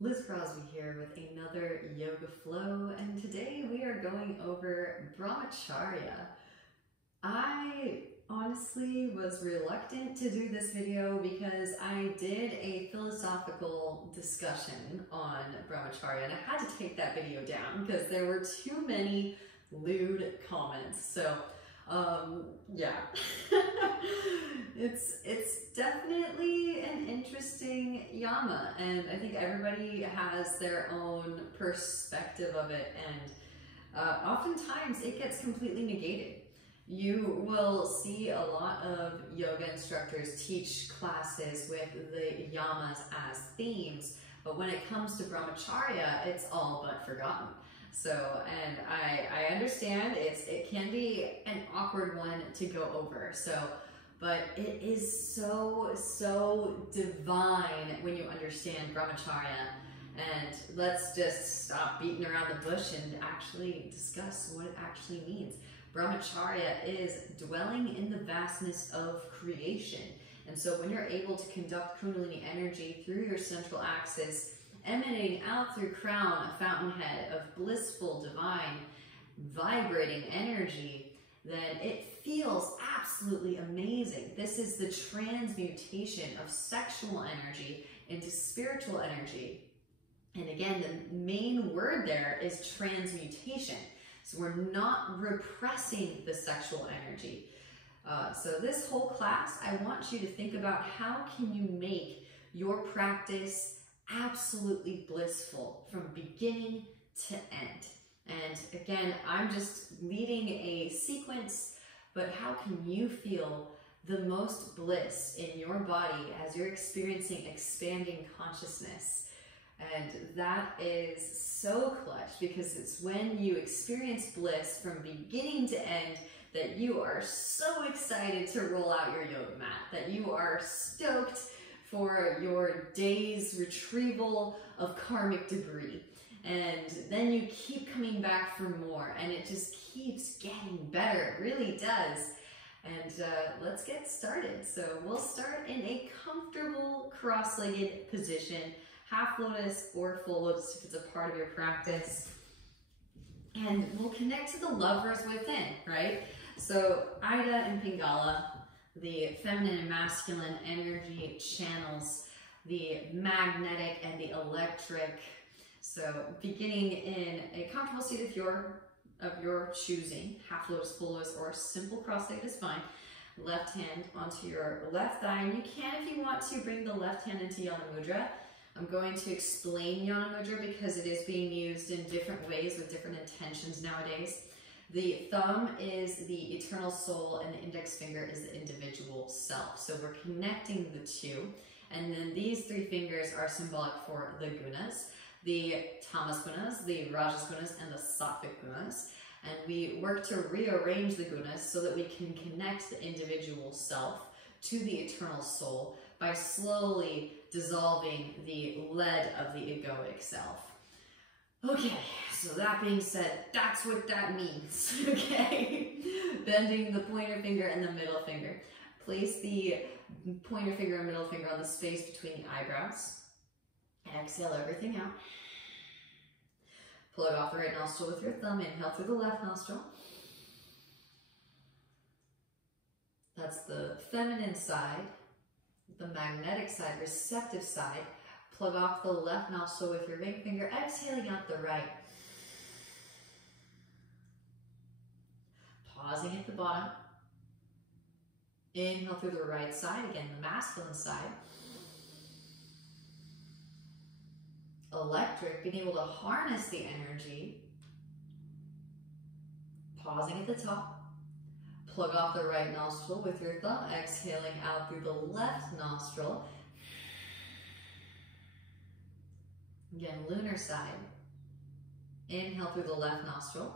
Liz Crosby here with another yoga flow, and today we are going over Brahmacharya. I honestly was reluctant to do this video because I did a philosophical discussion on Brahmacharya and I had to take that video down because there were too many lewd comments. So yeah, it's definitely an interesting yama, and I think everybody has their own perspective of it, and oftentimes it gets completely negated. You will see a lot of yoga instructors teach classes with the yamas as themes, but when it comes to Brahmacharya, it's all but forgotten. So, and I understand it can be an awkward one to go over. So, but it is so divine when you understand Brahmacharya. And let's just stop beating around the bush and actually discuss what it actually means. Brahmacharya is dwelling in the vastness of creation. And so when you're able to conduct Kundalini energy through your central axis, emanating out through crown, a fountainhead of blissful, divine, vibrating energy, then it feels absolutely amazing. This is the transmutation of sexual energy into spiritual energy. And again, the main word there is transmutation. So we're not repressing the sexual energy. So this whole class, I want you to think about how can you make your practice absolutely blissful from beginning to end. And again, I'm just leading a sequence, but how can you feel the most bliss in your body as you're experiencing expanding consciousness? And that is so clutch, because it's when you experience bliss from beginning to end that you are so excited to roll out your yoga mat, that you are stoked for your day's retrieval of karmic debris. And then you keep coming back for more, and it just keeps getting better. It really does. And let's get started. So we'll start in a comfortable cross-legged position, half lotus or full lotus if it's a part of your practice. And we'll connect to the lovers within, right? So Ida and Pingala, the feminine and masculine energy channels, the magnetic and the electric. So beginning in a comfortable seat of your choosing, half lotus, full lotus, or simple cross-legged is fine. Left hand onto your left thigh, and you can, if you want to, bring the left hand into Yana Mudra. I'm going to explain Yana Mudra because it is being used in different ways with different intentions nowadays. The thumb is the eternal soul and the index finger is the individual self. So we're connecting the two. And then these three fingers are symbolic for the gunas, the tamas gunas, the rajas gunas, and the sattvic gunas. And we work to rearrange the gunas so that we can connect the individual self to the eternal soul by slowly dissolving the lead of the egoic self. Okay, so that being said, that's what that means, okay? Bending the pointer finger and the middle finger. Place the pointer finger and middle finger on the space between the eyebrows. Exhale everything out. Plug off the right nostril with your thumb. Inhale through the left nostril. That's the feminine side, the magnetic side, receptive side. Plug off the left nostril with your ring finger, exhaling out the right. Pausing at the bottom. Inhale through the right side, again, the masculine side. Electric, being able to harness the energy. Pausing at the top. Plug off the right nostril with your thumb, exhaling out through the left nostril. Again, lunar side. Inhale through the left nostril.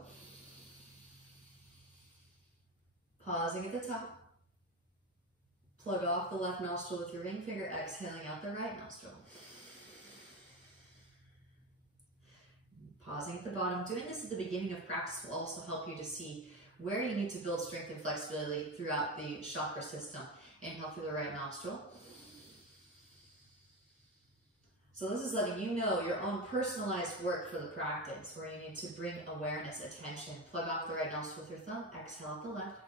Pausing at the top. Plug off the left nostril with your ring finger, exhaling out the right nostril. Pausing at the bottom. Doing this at the beginning of practice will also help you to see where you need to build strength and flexibility throughout the chakra system. Inhale through the right nostril. So this is letting you know your own personalized work for the practice, where you need to bring awareness, attention. Plug off the right nostril with your thumb, exhale out the left.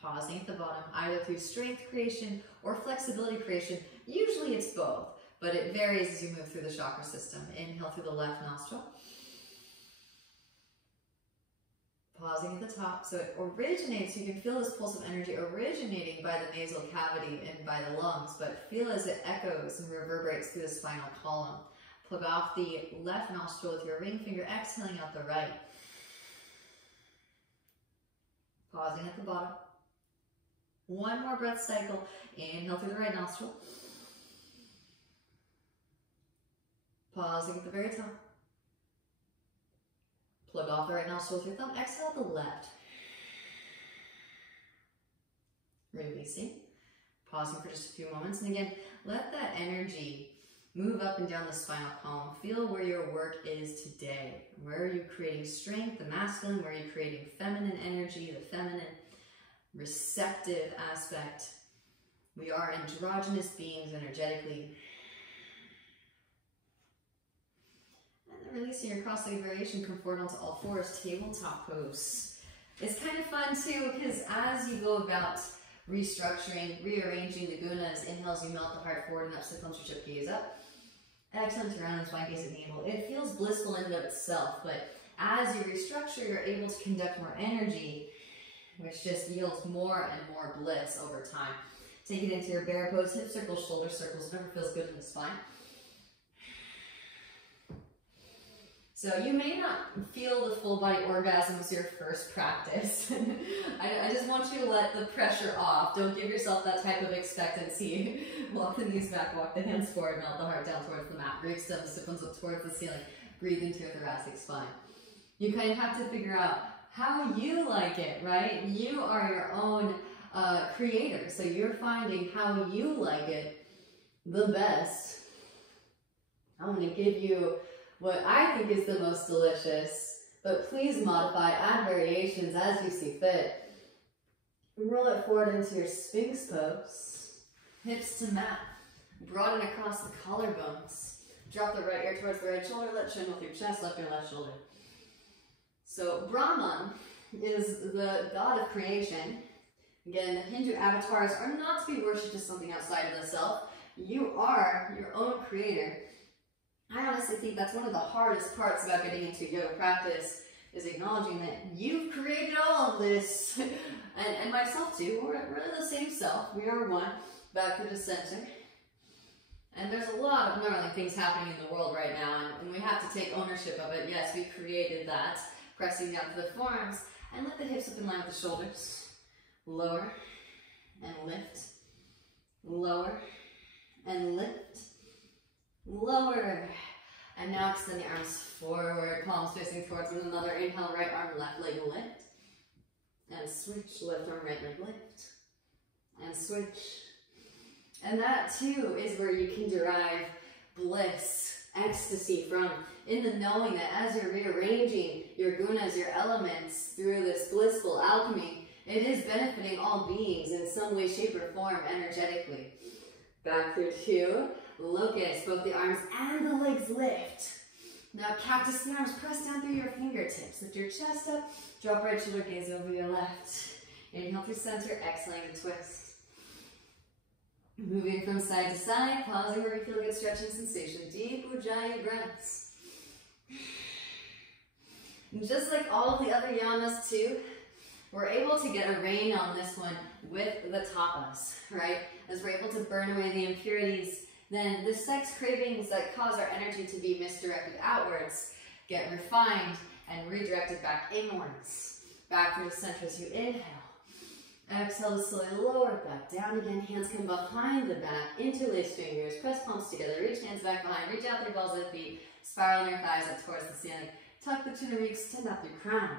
Pausing at the bottom, either through strength creation or flexibility creation. Usually it's both, but it varies as you move through the chakra system. Inhale through the left nostril. Pausing at the top, so it originates, you can feel this pulse of energy originating by the nasal cavity and by the lungs, but feel as it echoes and reverberates through the spinal column. Plug off the left nostril with your ring finger, exhaling out the right. Pausing at the bottom. One more breath cycle. Inhale through the right nostril. Pausing at the very top. Plug off the right nostril with your thumb. Exhale out the left. Releasing. Pausing for just a few moments. And again, let that energy move up and down the spinal column. Feel where your work is today. Where are you creating strength, the masculine? Where are you creating feminine energy, the feminine receptive aspect? We are androgynous beings energetically. Releasing your cross-legged variation, come forward onto all fours, tabletop pose. It's kind of fun too, because as you go about restructuring, rearranging the gunas, inhales, you melt the heart forward and up, so clench your gaze up. Exhale, turn around and spine gaze at navel. It feels blissful in and of itself, but as you restructure, you're able to conduct more energy, which just yields more and more bliss over time. Take it into your bear pose, hip circles, shoulder circles, whatever feels good in the spine. So you may not feel the full body orgasm as your first practice. I just want you to let the pressure off. Don't give yourself that type of expectancy. Walk the knees back, walk the hands forward, melt the heart down towards the mat. Re-extend the stiffens up towards the ceiling. Breathe into your thoracic spine. You kind of have to figure out how you like it, right? You are your own creator, so you're finding how you like it the best. I'm going to give you what I think is the most delicious, but please modify, add variations as you see fit. Roll it forward into your Sphinx pose. Hips to mat. Broaden across the collarbones. Drop the right ear towards the right shoulder. Let chin with your chest, left ear, left shoulder. So Brahman is the god of creation. Again, the Hindu avatars are not to be worshipped as something outside of the self. You are your own creator. I honestly think that's one of the hardest parts about getting into yoga practice, is acknowledging that you've created all of this, and myself too. We're the same self. We are one. Back to the center. And there's a lot of gnarly things happening in the world right now, and we have to take ownership of it. Yes, we created that. Pressing down to the forearms, and let the hips up in line with the shoulders. Lower and lift. Lower and lift. Lower. And now extend the arms forward, palms facing towards one another. Inhale, right arm, left leg lift. And switch, left arm, right leg lift. And switch. And that too is where you can derive bliss, ecstasy from, in the knowing that as you're rearranging your gunas, your elements, through this blissful alchemy, it is benefiting all beings in some way, shape, or form energetically. Back through two. Locust, both the arms and the legs lift. Now cactus the arms, press down through your fingertips. Lift your chest up, drop right shoulder, gaze over your left. Inhale through center, exhaling to twist. Moving from side to side, pausing where you feel good stretching sensation. Deep Ujjayi breaths. And just like all of the other yamas too, we're able to get a rein on this one with the tapas, right? As we're able to burn away the impurities, then the sex cravings that cause our energy to be misdirected outwards get refined and redirected back inwards. Back through the center as you inhale. Exhale to slowly lower, back down again. Hands come behind the back, interlace fingers, press palms together, reach hands back behind, reach out through balls of the feet, spiral your thighs up towards the ceiling. Tuck the chin and re-extend up your crown.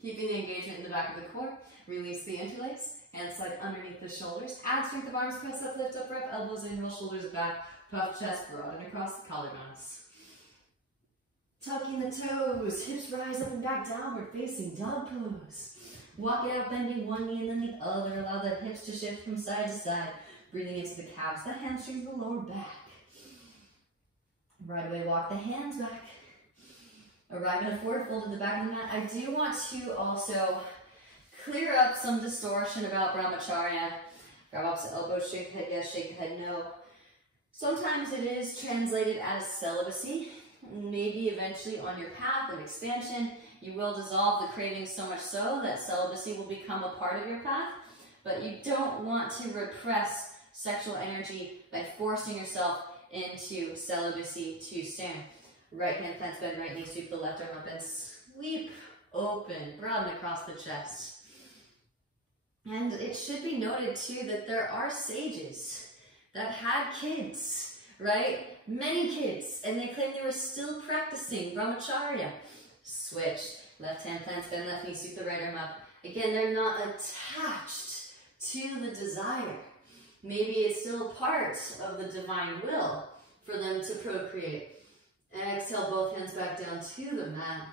Keeping the engagement in the back of the core, release the interlace. Hands slide underneath the shoulders. Add strength of arms, press up, lift up, rep, elbows in, roll shoulders back, puff chest, broaden across the collarbones. Tucking the toes, hips rise up and back, downward facing dog pose. Walk it out, bending one knee and then the other. Allow the hips to shift from side to side. Breathing into the calves, the hamstrings, the lower back. Right away, walk the hands back. Arrive in a forward fold at the back of the mat. I do want to also clear up some distortion about Brahmacharya. Grab opposite elbow, shake the head yes, shake the head no. Sometimes it is translated as celibacy. Maybe eventually on your path of expansion, you will dissolve the craving so much so that celibacy will become a part of your path. But you don't want to repress sexual energy by forcing yourself into celibacy too soon. Right hand plants, bend right knee, sweep the left arm up and sweep open, broaden across the chest. And it should be noted too that there are sages that had kids, right? Many kids, and they claim they were still practicing Brahmacharya. Switch, left hand plants, bend left knee, sweep the right arm up. Again, they're not attached to the desire. Maybe it's still part of the divine will for them to procreate. Exhale, both hands back down to the mat.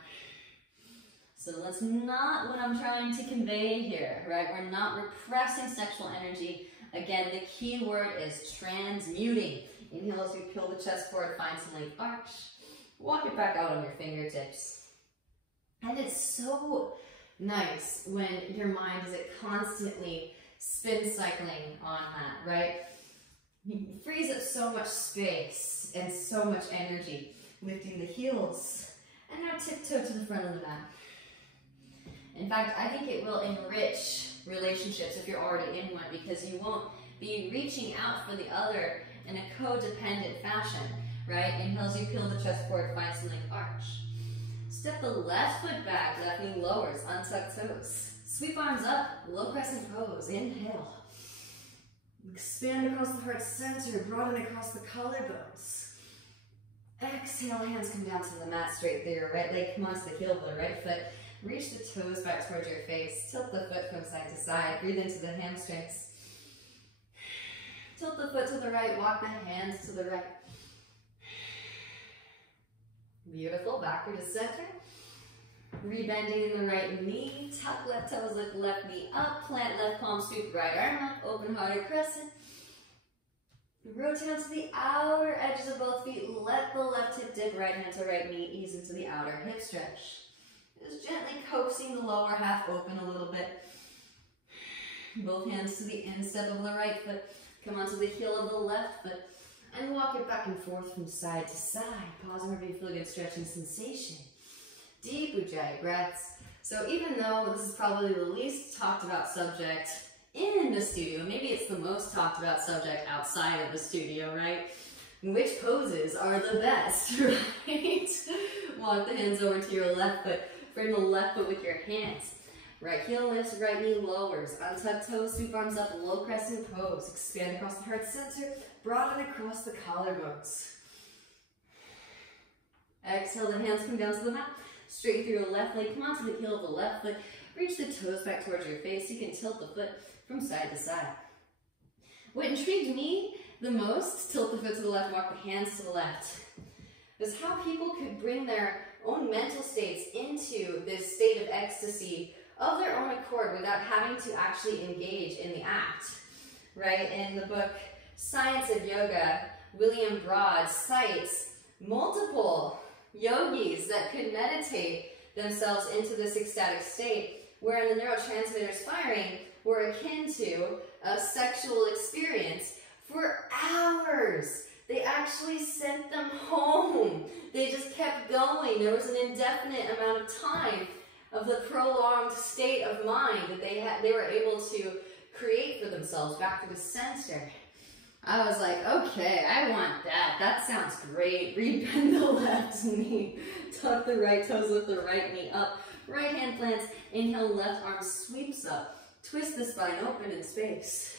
So that's not what I'm trying to convey here, right? We're not repressing sexual energy. Again, the key word is transmuting. Inhale as you peel the chest forward, find some length arch. Walk it back out on your fingertips. And it's so nice when your mind is constantly spin cycling on that, right? It frees up so much space and so much energy. Lifting the heels. And now tiptoe to the front of the mat. In fact, I think it will enrich relationships if you're already in one, because you won't be reaching out for the other in a codependent fashion, right? Inhale as you peel the chest forward, find some length arch. Step the left foot back, left knee lowers, untuck toes. Sweep arms up, low crescent pose. Inhale. Expand across the heart center, broaden across the collarbones. Exhale, hands come down to the mat, straight through your right leg, come onto the heel of the right foot. Reach the toes back towards your face. Tilt the foot from side to side. Breathe into the hamstrings. Tilt the foot to the right, walk the hands to the right. Beautiful, backward to center. Rebending in the right knee, tuck left toes, lift left knee up, plant left palm, sweep right arm up, open hearted crescent. Rotate to the outer edges of both feet, let the left hip dip, right hand to right knee, ease into the outer hip stretch. Just gently coaxing the lower half open a little bit. Both hands to the instep of the right foot, come onto the heel of the left foot, and walk it back and forth from side to side. Pause wherever you feel a good stretching sensation. Deep Ujjayi breaths. So even though this is probably the least talked about subject in the studio, maybe it's the most talked about subject outside of the studio, right? Which poses are the best, right? Walk the hands over to your left foot. Frame the left foot with your hands. Right heel lifts, right knee lowers. Untuck toes, sweep arms up, low crescent pose. Expand across the heart center, broaden across the collarbones. Exhale, the hands come down to the mat. Straight through your left leg, come onto the heel of the left foot. Reach the toes back towards your face. You can tilt the foot from side to side. What intrigued me the most, tilt the foot to the left, walk the hands to the left, is how people could bring their own mental states into this state of ecstasy of their own accord without having to actually engage in the act, right? In the book Science of Yoga, William Broad cites multiple yogis that could meditate themselves into this ecstatic state, wherein the neurotransmitters firing were akin to a sexual experience for hours. They actually sent them home. They just kept going. There was an indefinite amount of time of the prolonged state of mind that they were able to create for themselves back to the center. I was like, okay, I want that. That sounds great. Rebend the left knee. Tuck the right toes, lift the right knee up. Right hand plants. Inhale, left arm sweeps up. Twist the spine open in space.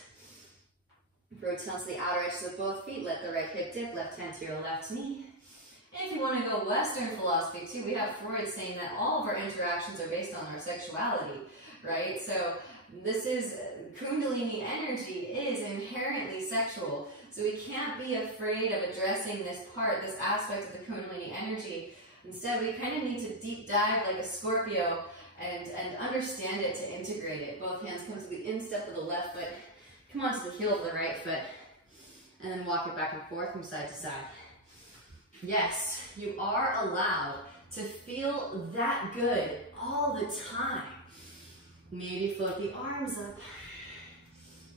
Rotate to the outer edges of both feet. Let the right hip dip, left hand to your left knee. And if you want to go Western philosophy too, we have Freud saying that all of our interactions are based on our sexuality, right? So this is, Kundalini energy is inherently sexual. So we can't be afraid of addressing this part, this aspect of the Kundalini energy. Instead, we kind of need to deep dive like a Scorpio and understand it to integrate it. Both hands come to the instep of the left foot, come onto the heel of the right foot, and then walk it back and forth from side to side. Yes, you are allowed to feel that good all the time. Maybe float the arms up.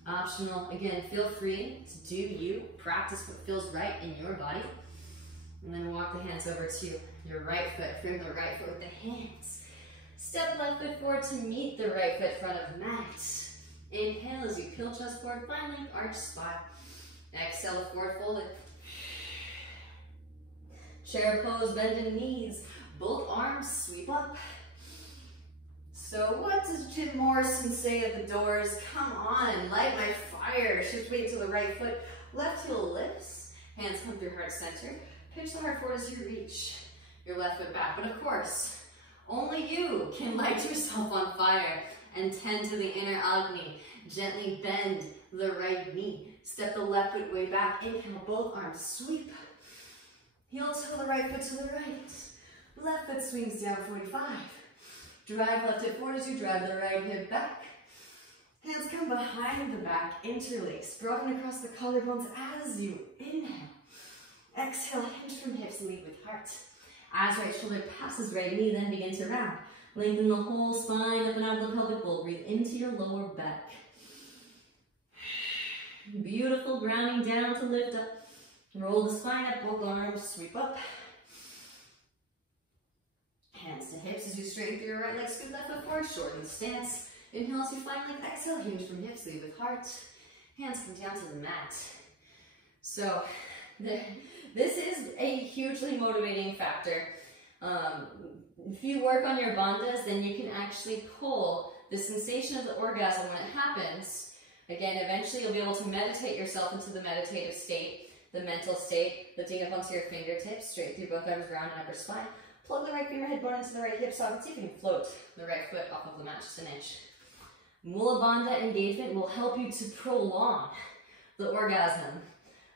Optional. Again, feel free to do you. Practice what feels right in your body. And then walk the hands over to your right foot. Frame the right foot with the hands. Step left foot forward to meet the right foot front of mat. Inhale as you peel chest forward. Find length, arch spine. Exhale, forward fold it. Chair pose, bend in knees. Both arms sweep up. So what does Jim Morrison say of the Doors? Come on, light my fire. Shift weight to the right foot. Left heel lifts. Hands come through heart center. Pitch the heart forward as you reach your left foot back. But of course, only you can light yourself on fire and tend to the inner Agni. Gently bend the right knee. Step the left foot way back. Inhale, both arms sweep. Heel toe the right foot to the right. Left foot swings down 45. Drive left hip forward as you drive the right hip back. Hands come behind the back, interlace, broaden across the collarbones as you inhale. Exhale, hinge from hips, lead with heart. As right shoulder passes right knee, then begin to round. Lengthen the whole spine up and out of the pelvic bowl. Breathe into your lower back. Beautiful, grounding down to lift up. Roll the spine up, both arms, sweep up. Hands to hips as you straighten through your right leg, scoot left foot forward, shorten the stance. Inhale as you find length, exhale, hinge from hips, lead with heart. Hands come down to the mat. So, this is a hugely motivating factor. If you work on your bandhas, then you can actually pull the sensation of the orgasm when it happens. Again, eventually you'll be able to meditate yourself into the meditative state, the mental state, lifting up onto your fingertips, straight through both arms, round and upper spine. Plug the right femur head bone into the right hip socket. See if you can float the right foot off of the mat just an inch. Mula Bandha engagement will help you to prolong the orgasm.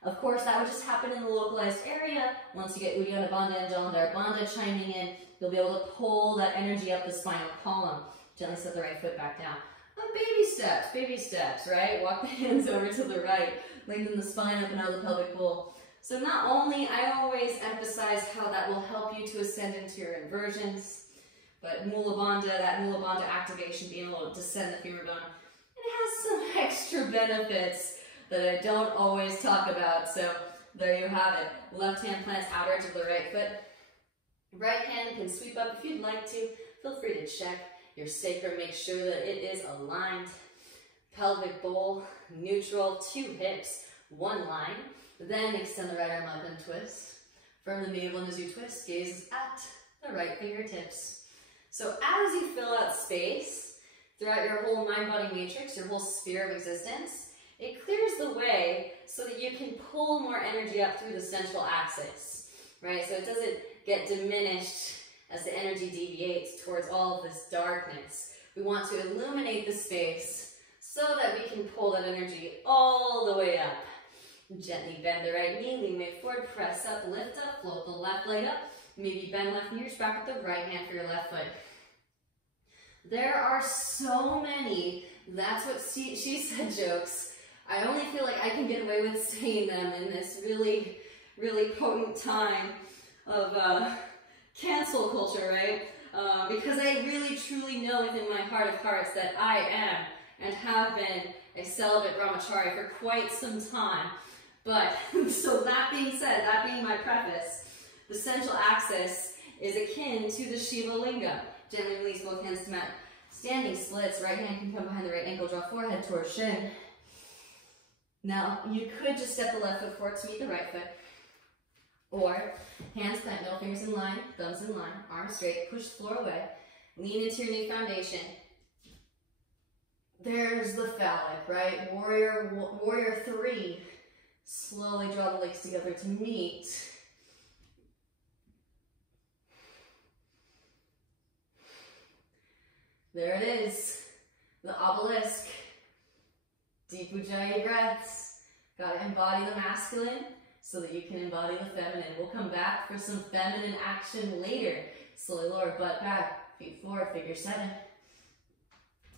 Of course, that would just happen in the localized area. Once you get Uddiyana Bandha and Jalandhara Bandha chiming in, you'll be able to pull that energy up the spinal column. Gently set the right foot back down. But baby steps, right? Walk the hands over to the right. Lengthen the spine up and out of the pelvic bowl. So not only, I always emphasize how that will help you to ascend into your inversions, but Mula Bandha, that Mula Bandha activation, being able to descend the femur bone, it has some extra benefits that I don't always talk about. So there you have it. Left hand plants outer edge of the right foot. Right hand can sweep up if you'd like to. Feel free to check your sacrum. Make sure that it is aligned. Pelvic bowl, neutral, 2 hips, 1 line. Then extend the right arm up and twist. Firm the navel as you twist, gaze at the right fingertips. So as you fill out space throughout your whole mind-body matrix, your whole sphere of existence, it clears the way so that you can pull more energy up through the central axis, right? So it doesn't get diminished as the energy deviates towards all of this darkness. We want to illuminate the space so that we can pull that energy all the way up. Gently bend the right knee, lean weight forward, press up, lift up, float the left leg up. Maybe bend left knee, reach back with the right hand for your left foot. There are so many "that's what she said" jokes. I only feel like I can get away with saying them in this really, really potent time of cancel culture, right? Because I really, truly know within my heart of hearts that I am and have been a celibate brahmachari for quite some time. But, so that being said, that being my preface, the central axis is akin to the Shiva Linga. Gently release both hands to mat. Standing splits, right hand can come behind the right ankle, draw forehead towards shin. Now, you could just step the left foot forward to meet the right foot. Or, hands plant, middle fingers in line, thumbs in line, arms straight, push the floor away, lean into your knee foundation. There's the phallic, right? Warrior 3. Slowly draw the legs together to meet. There it is, the obelisk. Deep Ujjayi breaths. Gotta embody the masculine so that you can embody the feminine. We'll come back for some feminine action later. Slowly lower butt back, feet forward, figure 7.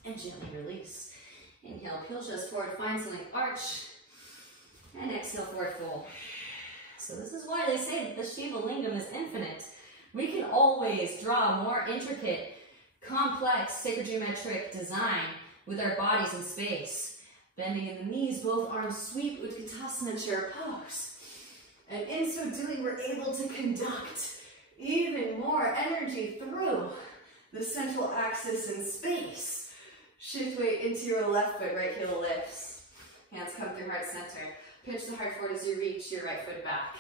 And gently release. Inhale, peel just forward, find some length, arch. And exhale, forward fold. So this is why they say that the Shiva Lingam is infinite. We can always draw more intricate, complex, sacred geometric design with our bodies in space. Bending in the knees, both arms sweep, Utkatasana chair pose. And in so doing, we're able to conduct even more energy through the central axis in space. Shift weight into your left foot, right heel lifts. Hands come through heart center. Pinch the heart forward as you reach your right foot back.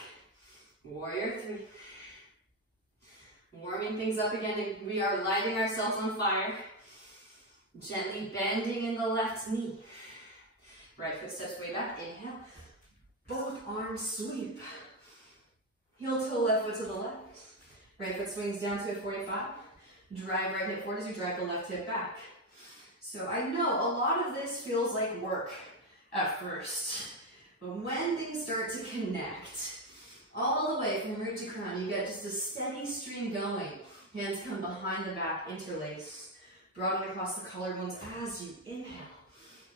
Warrior 3. Warming things up again. We are lighting ourselves on fire. Gently bending in the left knee. Right foot steps way back. Inhale. Both arms sweep. Heel toe left foot to the left. Right foot swings down to a 45. Drive right hip forward as you drive the left hip back. So I know a lot of this feels like work at first. But when things start to connect, all the way from root to crown, you get just a steady stream going. Hands come behind the back, interlace. Broaden across the collarbones as you inhale.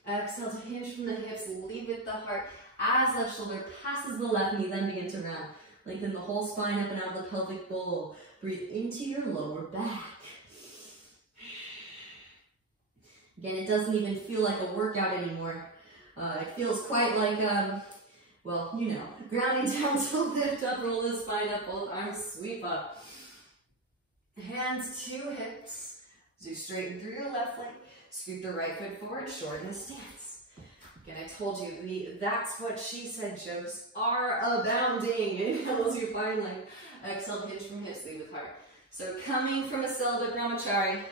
Exhale to hinge from the hips, lead with the heart. As left shoulder passes the left knee, then begin to round. Lengthen the whole spine up and out of the pelvic bowl. Breathe into your lower back. Again, it doesn't even feel like a workout anymore. It feels quite like, well, you know, grounding down to lift up, roll the spine up, both arms sweep up. Hands to hips. As you straighten through your left leg, scoot the right foot forward, shorten the stance. Again, I told you, the that's what she said jokes are abounding. Inhale as you find length. Exhale, hinge from hips, lead with heart. So coming from a celibate Brahmachari,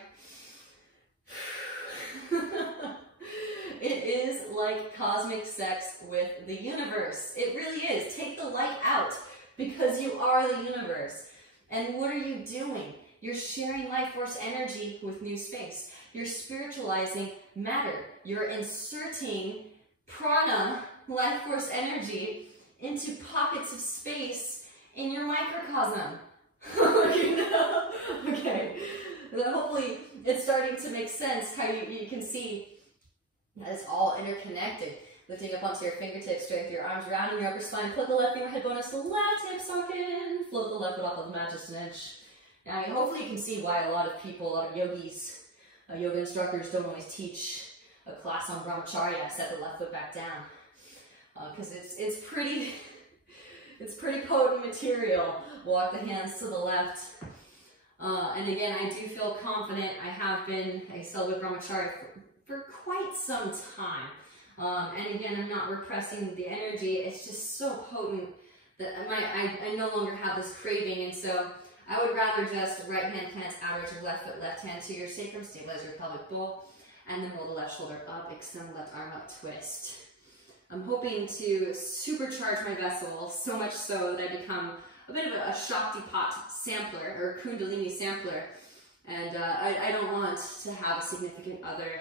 it is like cosmic sex with the universe. It really is. Take the light out because you are the universe. And what are you doing? You're sharing life force energy with new space. You're spiritualizing matter. You're inserting prana, life force energy, into pockets of space in your microcosm. You know? Okay. Hopefully it's starting to make sense how you can see that it's all interconnected. Lifting up onto your fingertips, straighten your arms, rounding your upper spine, put the left finger head bone to the left hip sunk in, float the left foot off of the mat just an inch. Now, hopefully you can see why a lot of people, a lot of yogis, yoga instructors don't always teach a class on Brahmacharya, set the left foot back down. Because it's pretty potent material. Walk the hands to the left. And again, I do feel confident. I have been a celibate Brahmacharya for quite some time. And again, I'm not repressing the energy. It's just so potent that I no longer have this craving. And so I would rather just right hand plants outward to left foot, left hand to your sacrum, stabilize your pelvic bowl, and then roll the left shoulder up, extend the left arm up, twist. I'm hoping to supercharge my vessel, so much so that I become a bit of a Shakti pot sampler, or Kundalini sampler. And I don't want to have a significant other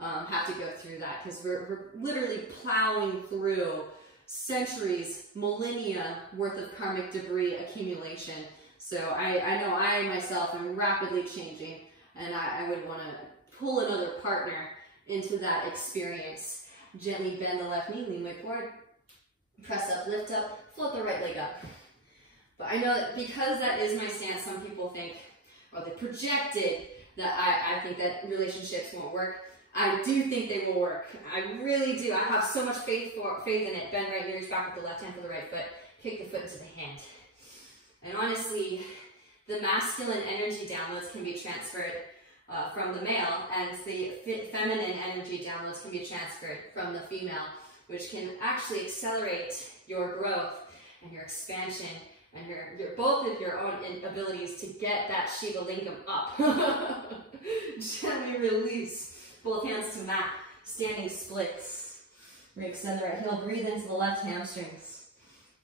have to go through that, because we're literally plowing through centuries, millennia worth of karmic debris accumulation. So I know I myself am rapidly changing, and I would want to pull another partner into that experience. Gently bend the left knee, lean weight forward, press up, lift up, float the right leg up. But I know that because that is my stance, some people think, or they projected that I think that relationships won't work. I do think they will work. I really do. I have so much faith in it. Bend right, reach back with the left hand for the right foot. Kick the foot into the hand. And honestly, the masculine energy downloads can be transferred from the male, and the feminine energy downloads can be transferred from the female, which can actually accelerate your growth and your expansion and your both of your own abilities to get that Shiva Lingam up. Gently release. Both hands to mat. Standing splits. Re-extend the right heel. Breathe into the left hamstrings.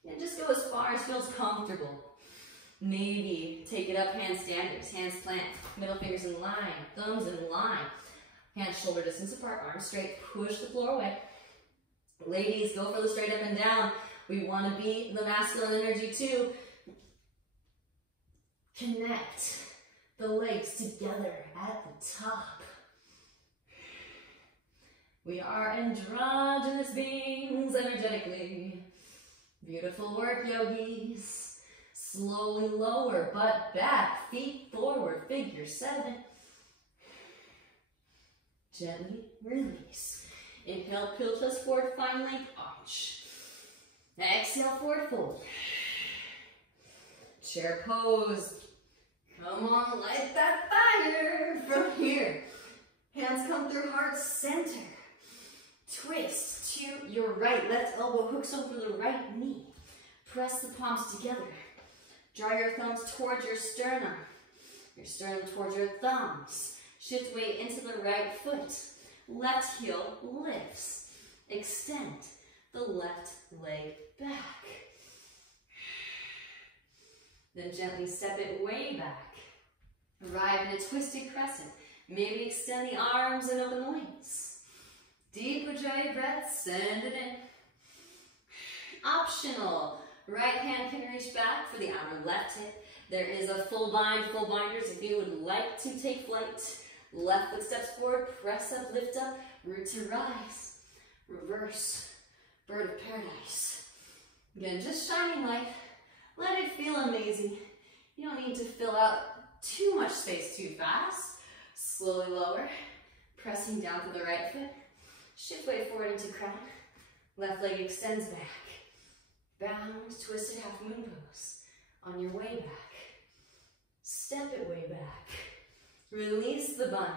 And just go as far as feels comfortable. Maybe take it up, handstanders, hands plant, middle fingers in line, thumbs in line, hands shoulder distance apart, arms straight, push the floor away. Ladies, go for the straight up and down. We want to be the masculine energy too. Connect The legs together at the top. We are androgynous beings energetically. Beautiful work, yogis. Slowly lower, butt back, feet forward, figure 7. Gently release. Inhale, peel chest forward, find length, arch. Exhale, forward fold. Chair pose. Come on, light that fire from here. Hands come through heart center. Twist to your right. Left elbow hooks over the right knee. Press the palms together. Draw your thumbs towards your sternum towards your thumbs. Shift weight into the right foot. Left heel lifts. Extend the left leg back. Then gently step it way back. Arrive in a twisted crescent. Maybe extend the arms and open the wings. Deep Ujjayi breath, send it in. Optional. Right hand can reach back for the outer left hip. There is a full bind, full binders if you would like to take flight. Left foot steps forward, press up, lift up, root to rise. Reverse, bird of paradise. Again, just shining light. Let it feel amazing. You don't need to fill out too much space too fast. Slowly lower, pressing down to the right foot. Shift weight forward into crown. Left leg extends back. Bound, twisted half moon pose. On your way back. Step it way back. Release the bind.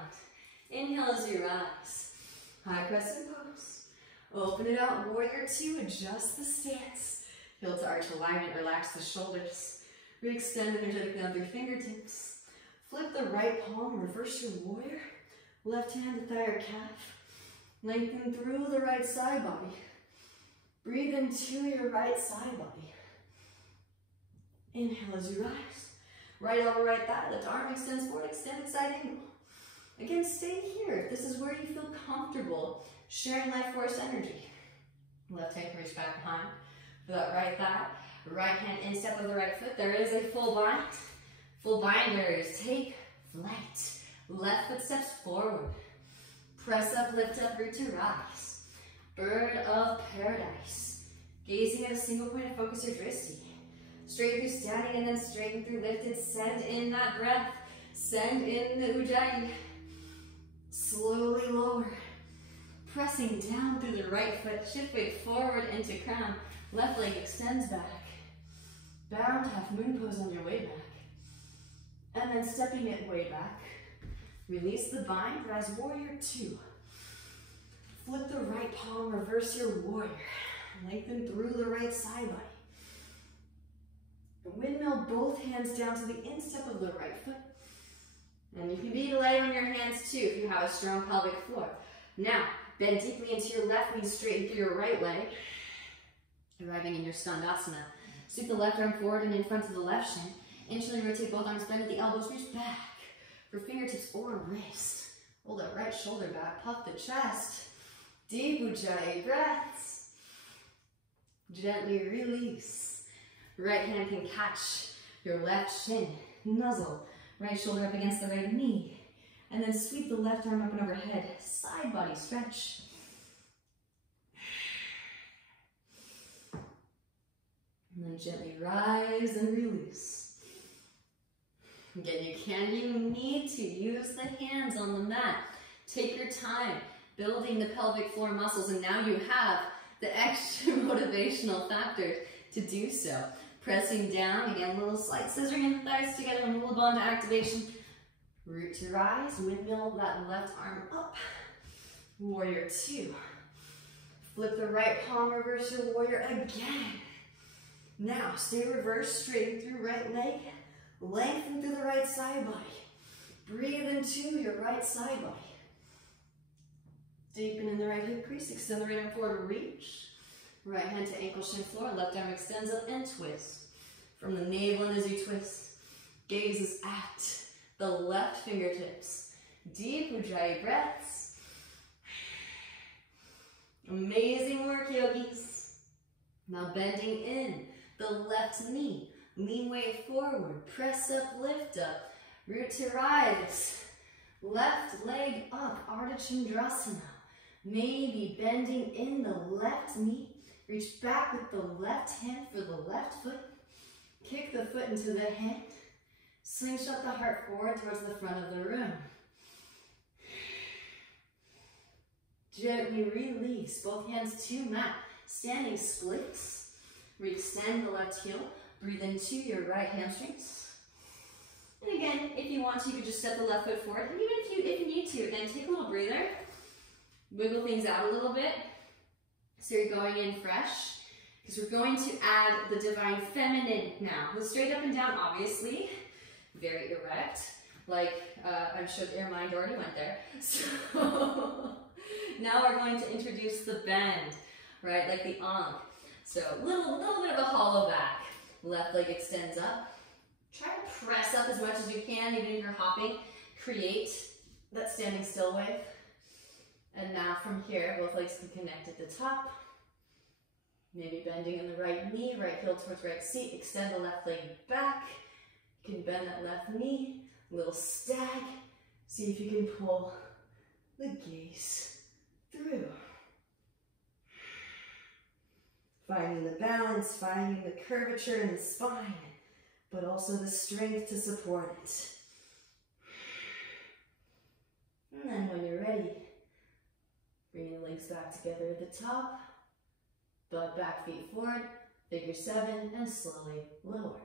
Inhale as you rise. High crescent pose. Open it out, warrior 2, adjust the stance. Heel to arch alignment, relax the shoulders. Re-extend energetically on through fingertips. Flip the right palm, reverse your warrior. Left hand to thigh or calf. Lengthen through the right side body. Breathe into your right side body. Inhale as you rise. Right elbow, right thigh, left arm extends forward, extended side angle. Again, stay here. This is where you feel comfortable sharing life force energy. Left hand can reach back behind for that right thigh. Right hand instep of the right foot. There is a full bind. Full binders. Take flight. Left foot steps forward. Press up, lift up, root to rise. Bird of paradise. Gazing at a single point of focus or drishti. Straight through standing and then straighten through lifted. Send in that breath. Send in the Ujjayi. Slowly lower. Pressing down through the right foot. Shift weight forward into crown. Left leg extends back. Bound half moon pose on your way back. And then stepping it way back. Release the bind. Rise warrior 2. Flip the right palm. Reverse your warrior. Lengthen through the right side body. Windmill both hands down to the instep of the right foot. And you can be light on your hands too if you have a strong pelvic floor. Now, bend deeply into your left knee, straighten through your right leg. Arriving in your Skandasana. Sweep the left arm forward and in front of the left shin. Initially rotate both arms, bend at the elbows, reach back for fingertips or wrist. Hold that right shoulder back, puff the chest. Deep Ujjayi breaths. Gently release. Right hand can catch your left shin, nuzzle, right shoulder up against the right knee, and then sweep the left arm up and overhead, side body stretch. And then gently rise and release. Again, you need to use the hands on the mat. Take your time building the pelvic floor muscles, and now you have the extra motivational factor to do so. Pressing down, again, a little slight scissoring in the thighs together, and roll ball into activation. Root to rise, windmill that left arm up. Warrior 2. Flip the right palm, reverse your warrior again. Now, stay reversed, straighten through right leg, lengthen through the right side body. Breathe into your right side body. Deepen in the right hip crease, extend the right arm forward, reach. Right hand to ankle, shin floor, left arm extends up and twist. From the navel in as you twist, gazes at the left fingertips. Deep Ujjayi breaths. Amazing work, yogis. Now bending in the left knee. Lean weight forward, press up, lift up. Root to rise. Left leg up, Ardha Chandrasana. Maybe bending in the left knee. Reach back with the left hand for the left foot. Kick the foot into the hand. Slingshot the heart forward towards the front of the room. Gently release, both hands to mat. Standing splits. Re-extend the left heel. Breathe into your right hamstrings. And again, if you want to, you could just step the left foot forward. And even if you need to, again, take a little breather. Wiggle things out a little bit. So you're going in fresh. Because we're going to add the divine feminine now. The straight up and down, obviously. Very erect. Like, I'm sure your mind already went there. So now we're going to introduce the bend, right? Like the ankh. So little bit of a hollow back. Left leg extends up. Try to press up as much as you can, even if you're hopping. Create that standing still wave. And now from here, both legs can connect at the top. Maybe bending in the right knee, right heel towards right seat. Extend the left leg back. You can bend that left knee. Little stag. See if you can pull the gaze through. Finding the balance, finding the curvature in the spine, but also the strength to support it. And then when you're ready, bring your legs back together at the top, butt back, feet forward, figure 7, and slowly lower.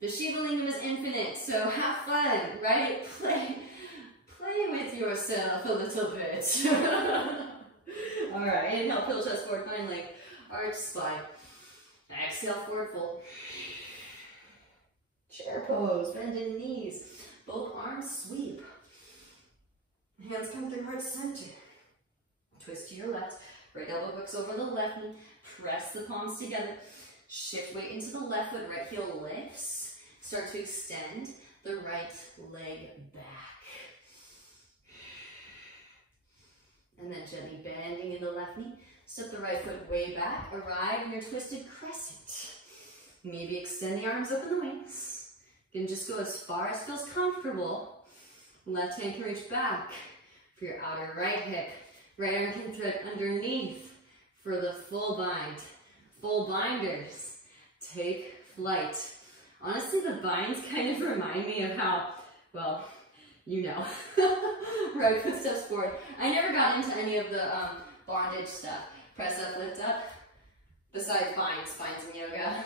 The Shiva Lingam is infinite, so have fun, right? Play with yourself a little bit. All right, inhale, pillow chest forward, find leg, arch spine. Exhale, forward fold. Chair pose, bend in knees. Both arms sweep. Hands come through heart center. Twist to your left. Right elbow hooks over the left knee. Press the palms together. Shift weight into the left foot. Right heel lifts. Start to extend the right leg back. And then gently bending in the left knee. Step the right foot way back. Arrive in your twisted crescent. Maybe extend the arms, open the wings. You can just go as far as feels comfortable. Left hand can reach back for your outer right hip. Right arm can thread underneath for the full bind. Full binders. Take flight. Honestly, the binds kind of remind me of how, well, you know. Right foot steps forward. I never got into any of the bondage stuff. Press up, lift up. Besides spines in yoga.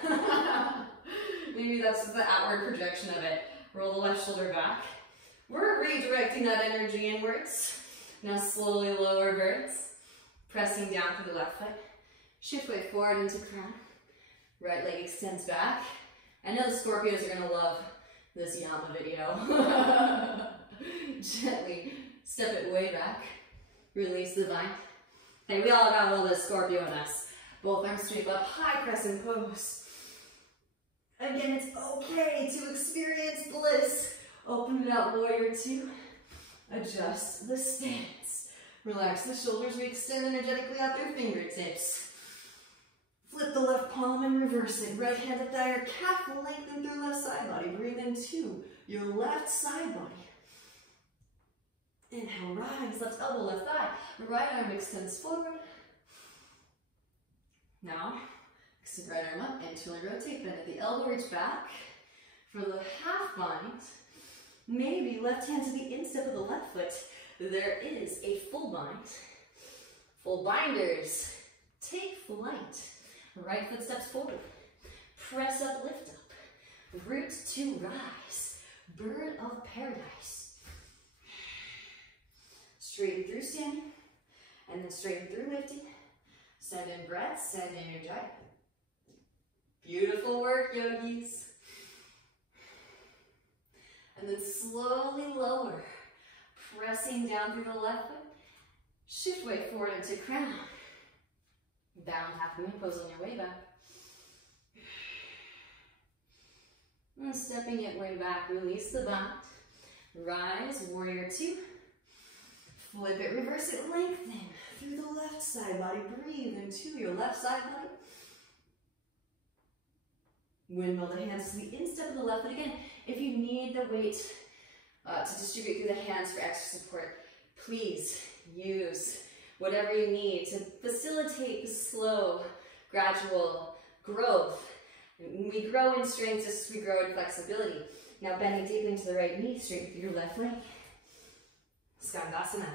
Maybe that's the outward projection of it. Roll the left shoulder back. We're redirecting that energy inwards. Now slowly lower birds. Pressing down through the left foot. Shift weight forward into crown. Right leg extends back. I know the Scorpios are going to love this Yama video. Gently step it way back. Release the bind. Hey, we all got a little bit of Scorpio in us. Both arms sweep up, high crescent pose. Again, it's okay to experience bliss. Open it out, warrior 2. Adjust the stance. Relax the shoulders, we extend energetically out their fingertips. Flip the left palm and reverse it. Right hand at thigh or calf will lengthen through left side body. Breathe into your left side body. Inhale, rise, left elbow, left thigh. Right arm extends forward. Now, extend right arm up, internally rotate, bend at the elbow, reach back. For the half bind, maybe left hand to the instep of the left foot. There is a full bind. Full binders. Take flight. Right foot steps forward. Press up, lift up. Root to rise. Bird of paradise. Straighten through standing. And then straighten through lifting. Send in breath, send in your jai. Beautiful work, yogis. And then slowly lower. Pressing down through the left foot. Shift weight forward into crown. Down half moon pose on your way back. And stepping it way back, release the bind. Rise, warrior 2. Flip it, reverse it, lengthen through the left side body. Breathe into your left side body. Windmill the hands to the instep of the left foot. Again, if you need the weight to distribute through the hands for extra support, please use whatever you need to facilitate the slow, gradual growth. We grow in strength just as we grow in flexibility. Now bending deeply into the right knee, straighten through your left leg. Skandasana.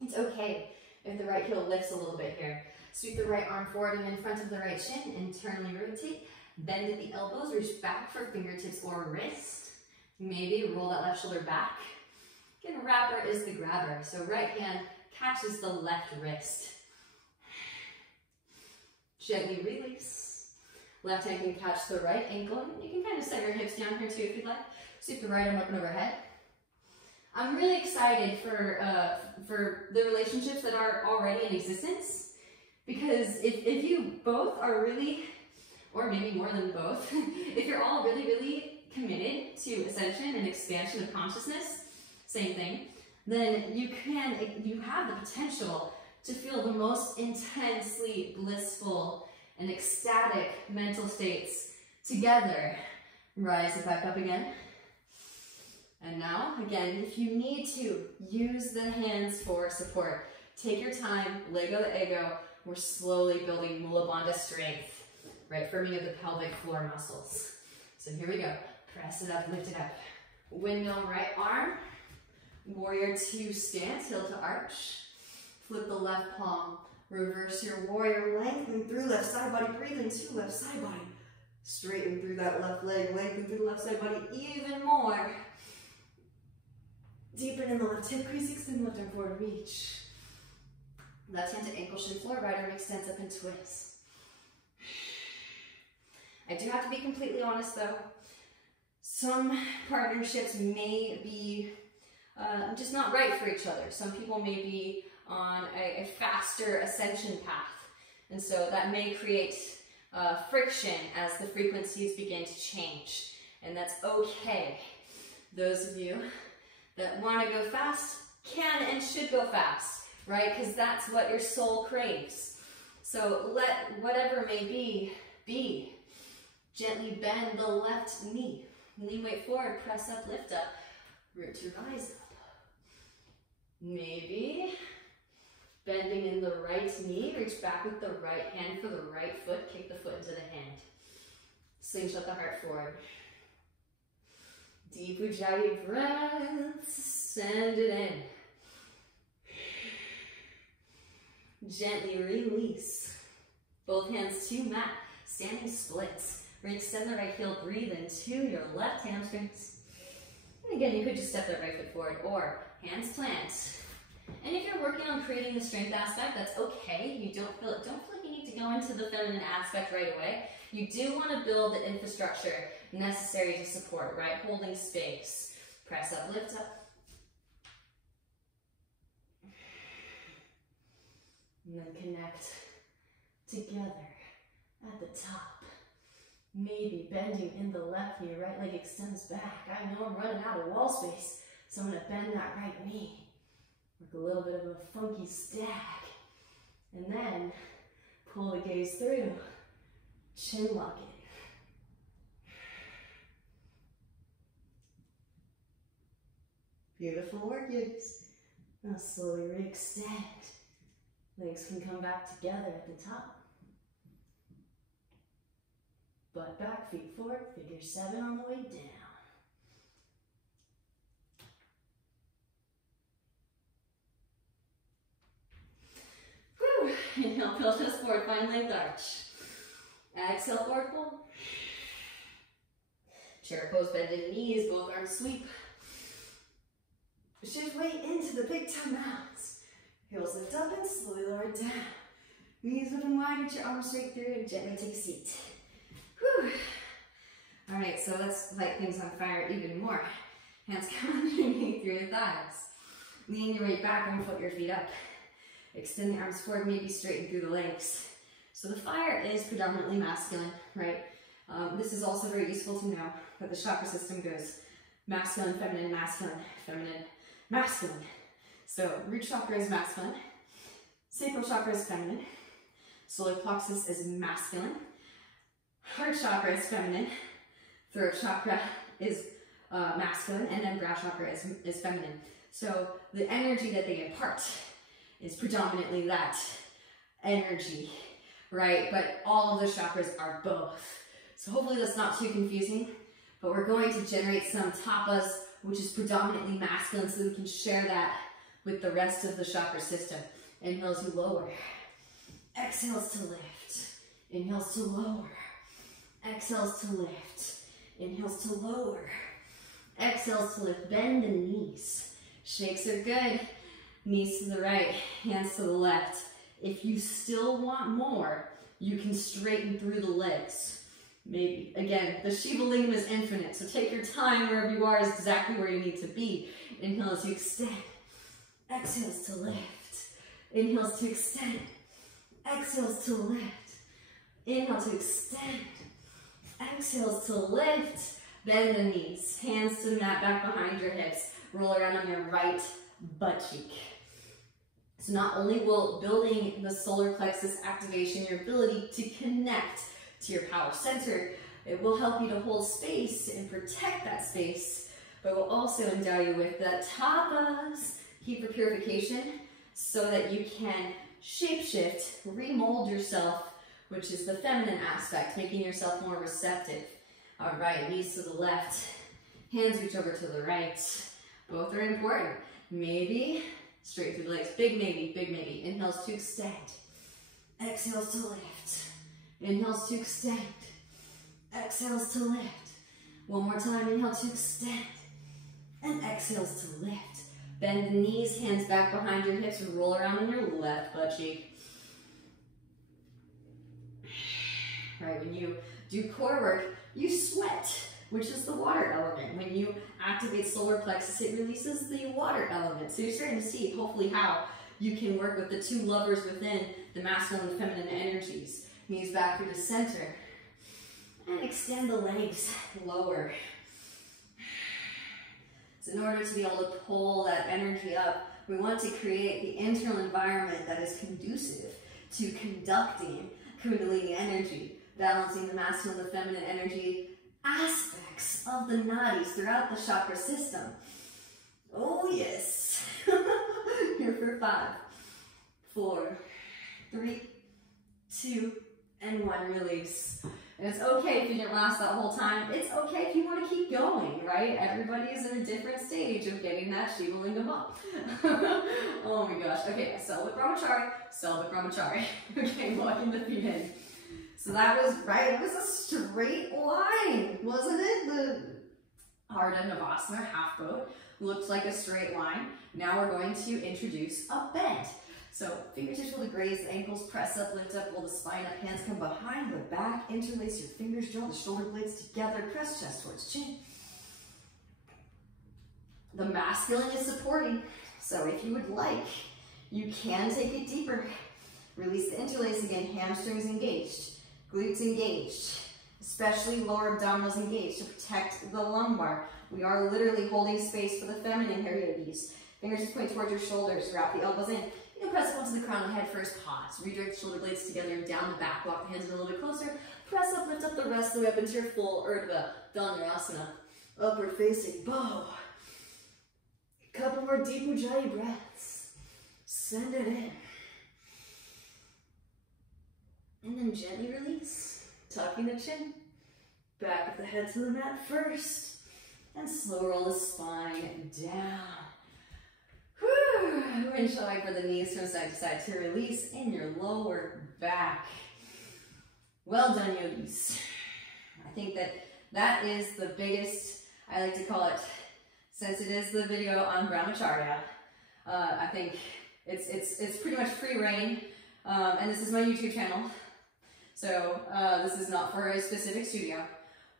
It's okay if the right heel lifts a little bit here. Sweep the right arm forward and in front of the right shin, internally rotate. Bend at the elbows, reach back for fingertips or wrist. Maybe roll that left shoulder back. Again, wrapper is the grabber. So right hand catches the left wrist. Gently release. Left hand can catch the right ankle. You can kind of set your hips down here too if you'd like. Sweep the right arm up and overhead. I'm really excited for the relationships that are already in existence, because if you both are really, or maybe more than both, if you're all really, really committed to ascension and expansion of consciousness, same thing, then you have the potential to feel the most intensely blissful and ecstatic mental states together. Rise it back up again. And now, again, if you need to, use the hands for support. Take your time, Lego the ego. We're slowly building Mula Bandha strength, right? Firming of the pelvic floor muscles. So here we go. Press it up, lift it up. Windmill right arm. Warrior two stance, heel to arch. Flip the left palm. Reverse your warrior, lengthen through left side body. Breathe into left side body. Straighten through that left leg, lengthen through the left side body even more. Deepen in the left hip crease, extend left arm forward, reach. Left hand to ankle, shin floor, right arm extends up and twist. I do have to be completely honest though. Some partnerships may be just not right for each other. Some people may be on a faster ascension path. And so that may create friction as the frequencies begin to change. And that's okay. Those of you that want to go fast can and should go fast, right? Because that's what your soul craves. So let whatever may be, be. Gently bend the left knee. Lean weight forward, press up, lift up. Root to rise up. Maybe bending in the right knee, reach back with the right hand for the right foot, kick the foot into the hand. Slingshot the heart forward. Deep Ujjayi breaths, send it in. Gently release. Both hands to mat, standing splits. Extend the right heel, breathe into your left hamstrings. And again, you could just step that right foot forward or hands plant. And if you're working on creating the strength aspect, that's okay. You don't feel like you need to go into the feminine aspect right away. You do want to build the infrastructure necessary to support, right? Holding space. Press up, lift up. And then connect together at the top. Maybe bending in the left knee, right leg extends back. I know I'm running out of wall space, so I'm going to bend that right knee. Work a little bit of a funky stag. And then pull the gaze through. Chin lock it. Beautiful work, yogis. Now slowly re-extend. Legs can come back together at the top. Butt back, feet forward, figure 7 on the way down. Whew. Inhale, pelvis forward, find length arch. Exhale, forward fold. Chair pose, bend in knees, both arms sweep. Shift weight into the big toe mounts. Heels lift up and slowly lower down. Knees open wide, get your arms straight through and gently take a seat. Whew. All right, so let's light things on fire even more. Hands come underneath your thighs. Lean your weight back and foot your feet up. Extend the arms forward, maybe straighten through the legs. So the fire is predominantly masculine, right? This is also very useful to know that the chakra system goes masculine, feminine, masculine, feminine, masculine. So root chakra is masculine, sacral chakra is feminine, solar plexus is masculine, Heart chakra is feminine, throat chakra is masculine, and then brow chakra is feminine. So the energy that they impart is predominantly that energy, right? But all of the chakras are both. So hopefully that's not too confusing, but we're going to generate some tapas, which is predominantly masculine, so we can share that with the rest of the chakra system. Inhales to lower, exhales to lift, inhales to lower, exhales to lift, inhales to lower, exhales to lift. Bend the knees. Shakes are good. Knees to the right, hands to the left. If you still want more, you can straighten through the legs. Maybe, again, the Shiva Lingam is infinite, so take your time. Wherever you are is exactly where you need to be. Inhales to extend, exhales to lift. Inhales to extend, exhales to lift. Inhale to extend, exhales to lift. Bend the knees, hands to the mat, back behind your hips. Roll around on your right butt cheek. So not only will building the solar plexus activation your ability to connect to your power center, it will help you to hold space and protect that space, but will also endow you with the tapas, heat for purification, so that you can shapeshift, remold yourself, which is the feminine aspect, making yourself more receptive. All right, knees to the left, hands reach over to the right. Both are important. Maybe straight through the legs. Big maybe, big maybe. Inhales to extend, exhales to lift. Inhales to extend, exhales to lift. One more time, inhale to extend, and exhales to lift. Bend the knees, hands back behind your hips, roll around on your left butt cheek. Right, when you do core work, you sweat, which is the water element. When you activate solar plexus, it releases the water element. So you're starting to see, hopefully, how you can work with the two lovers within the masculine and the feminine energies. Knees back through the center. And extend the legs lower. So in order to be able to pull that energy up, we want to create the internal environment that is conducive to conducting Kundalini energy, balancing the masculine and the feminine energy aspects of the nadis throughout the chakra system. Oh yes. Here for 5, 4, 3, 2, and 1. Release. And it's okay if you didn't last that whole time. It's okay if you want to keep going, right? Everybody is in a different stage of getting that Shiva Lingam up. Oh my gosh. Okay, Celibacy Brahmacharya, Celibacy Brahmacharya. Okay, walking the feet in. So that was, right, it was a straight line, wasn't it? The Ardha Navasana half boat looked like a straight line. Now we're going to introduce a bend. So fingertips will graze the ankles, press up, lift up, roll the spine up, hands come behind the back, interlace your fingers, draw the shoulder blades together, press chest towards chin. The masculine is supporting, so if you would like, you can take it deeper. Release the interlace again, hamstrings engaged, glutes engaged, especially lower abdominals engaged to protect the lumbar. We are literally holding space for the feminine area of these. Fingers just point towards your shoulders, wrap the elbows in. You can press up onto the crown of the head first, pause. Redirect the shoulder blades together and down the back. Walk the hands a little bit closer. Press up, lift up the rest of the way up into your full Urdhva Dhanurasana. Upward facing bow. A couple more deep Ujjayi breaths. Send it in. And then gently release. Tucking the chin. Back of the head to the mat first. And slow roll the spine down. Wind showing for the knees from side to side to release in your lower back. Well done, yogis. I think that is the biggest, I like to call it, since it is the video on Brahmacharya, I think it's pretty much free reign, and this is my YouTube channel, so this is not for a specific studio,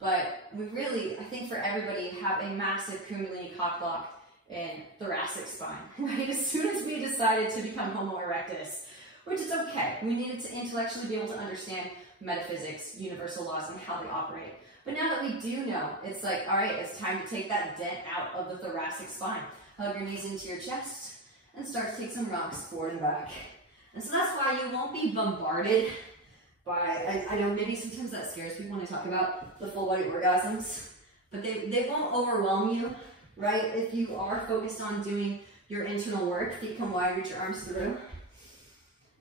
but we really, I think for everybody, have a massive Kundalini cock block in thoracic spine, right? As soon as we decided to become Homo erectus, which is okay. We needed to intellectually be able to understand metaphysics, universal laws, and how they operate. But now that we do know, it's like, all right, it's time to take that dent out of the thoracic spine. Hug your knees into your chest and start to take some rocks forward and back. And so that's why you won't be bombarded I know maybe sometimes that scares people when I talk about the full body orgasms, but they won't overwhelm you, right? If you are focused on doing your internal work, feet come wide, reach your arms through.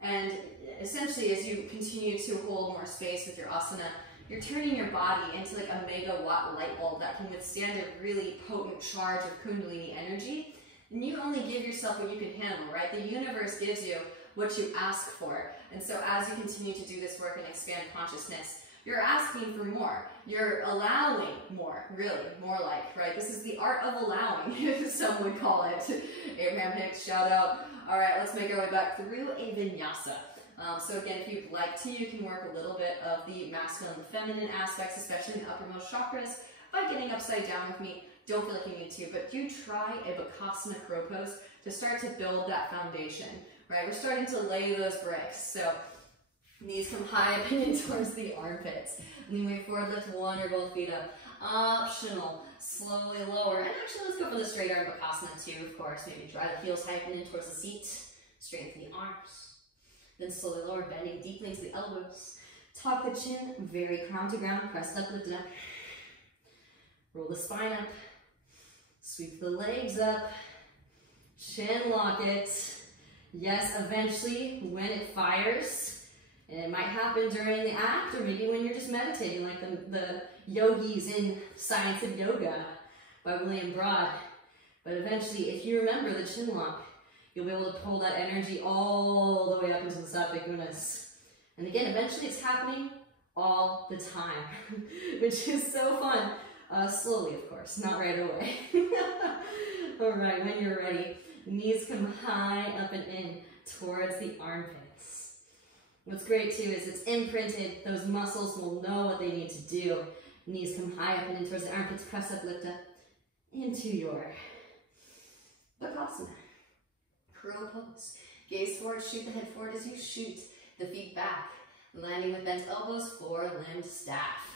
And essentially, as you continue to hold more space with your asana, you're turning your body into like a megawatt light bulb that can withstand a really potent charge of Kundalini energy. And you only give yourself what you can handle, right? The universe gives you what you ask for. And so as you continue to do this work and expand consciousness, you're asking for more. You're allowing more, really, more like, right? This is the art of allowing, if some would call it. Abraham Hicks, shout out. All right, let's make our way back through a vinyasa. So again, if you'd like to, you can work a little bit of the masculine and feminine aspects, especially in the uppermost chakras, by getting upside down with me. Don't feel like you need to, but do try a Bakasana crow pose to start to build that foundation, right? We're starting to lay those bricks. So knees come high up and in towards the armpits. Lean way forward, lift one or both feet up. Optional, slowly lower. And actually, let's go for the straight arm Bakasana too, of course. Maybe draw the heels high up and in towards the seat. Straighten the arms. Then slowly lower, bending deeply into the elbows. Tuck the chin, very crown to ground. Press it up, lift it up. Roll the spine up. Sweep the legs up. Chin lock it. Yes, eventually, when it fires, and it might happen during the act, or maybe when you're just meditating, like the yogis in Science of Yoga by William Broad. But eventually, if you remember the chin lock, you'll be able to pull that energy all the way up into the Sattvic gunas. And again, eventually it's happening all the time, which is so fun. Slowly, of course, not right away. All right, when you're ready, knees come high up and in towards the armpits. What's great too is it's imprinted. Those muscles will know what they need to do. Knees come high up and in towards the armpits. Press up, lift up into your Bakasana. Crow pose. Gaze forward, shoot the head forward as you shoot the feet back. Landing with bent elbows, four-limbed staff.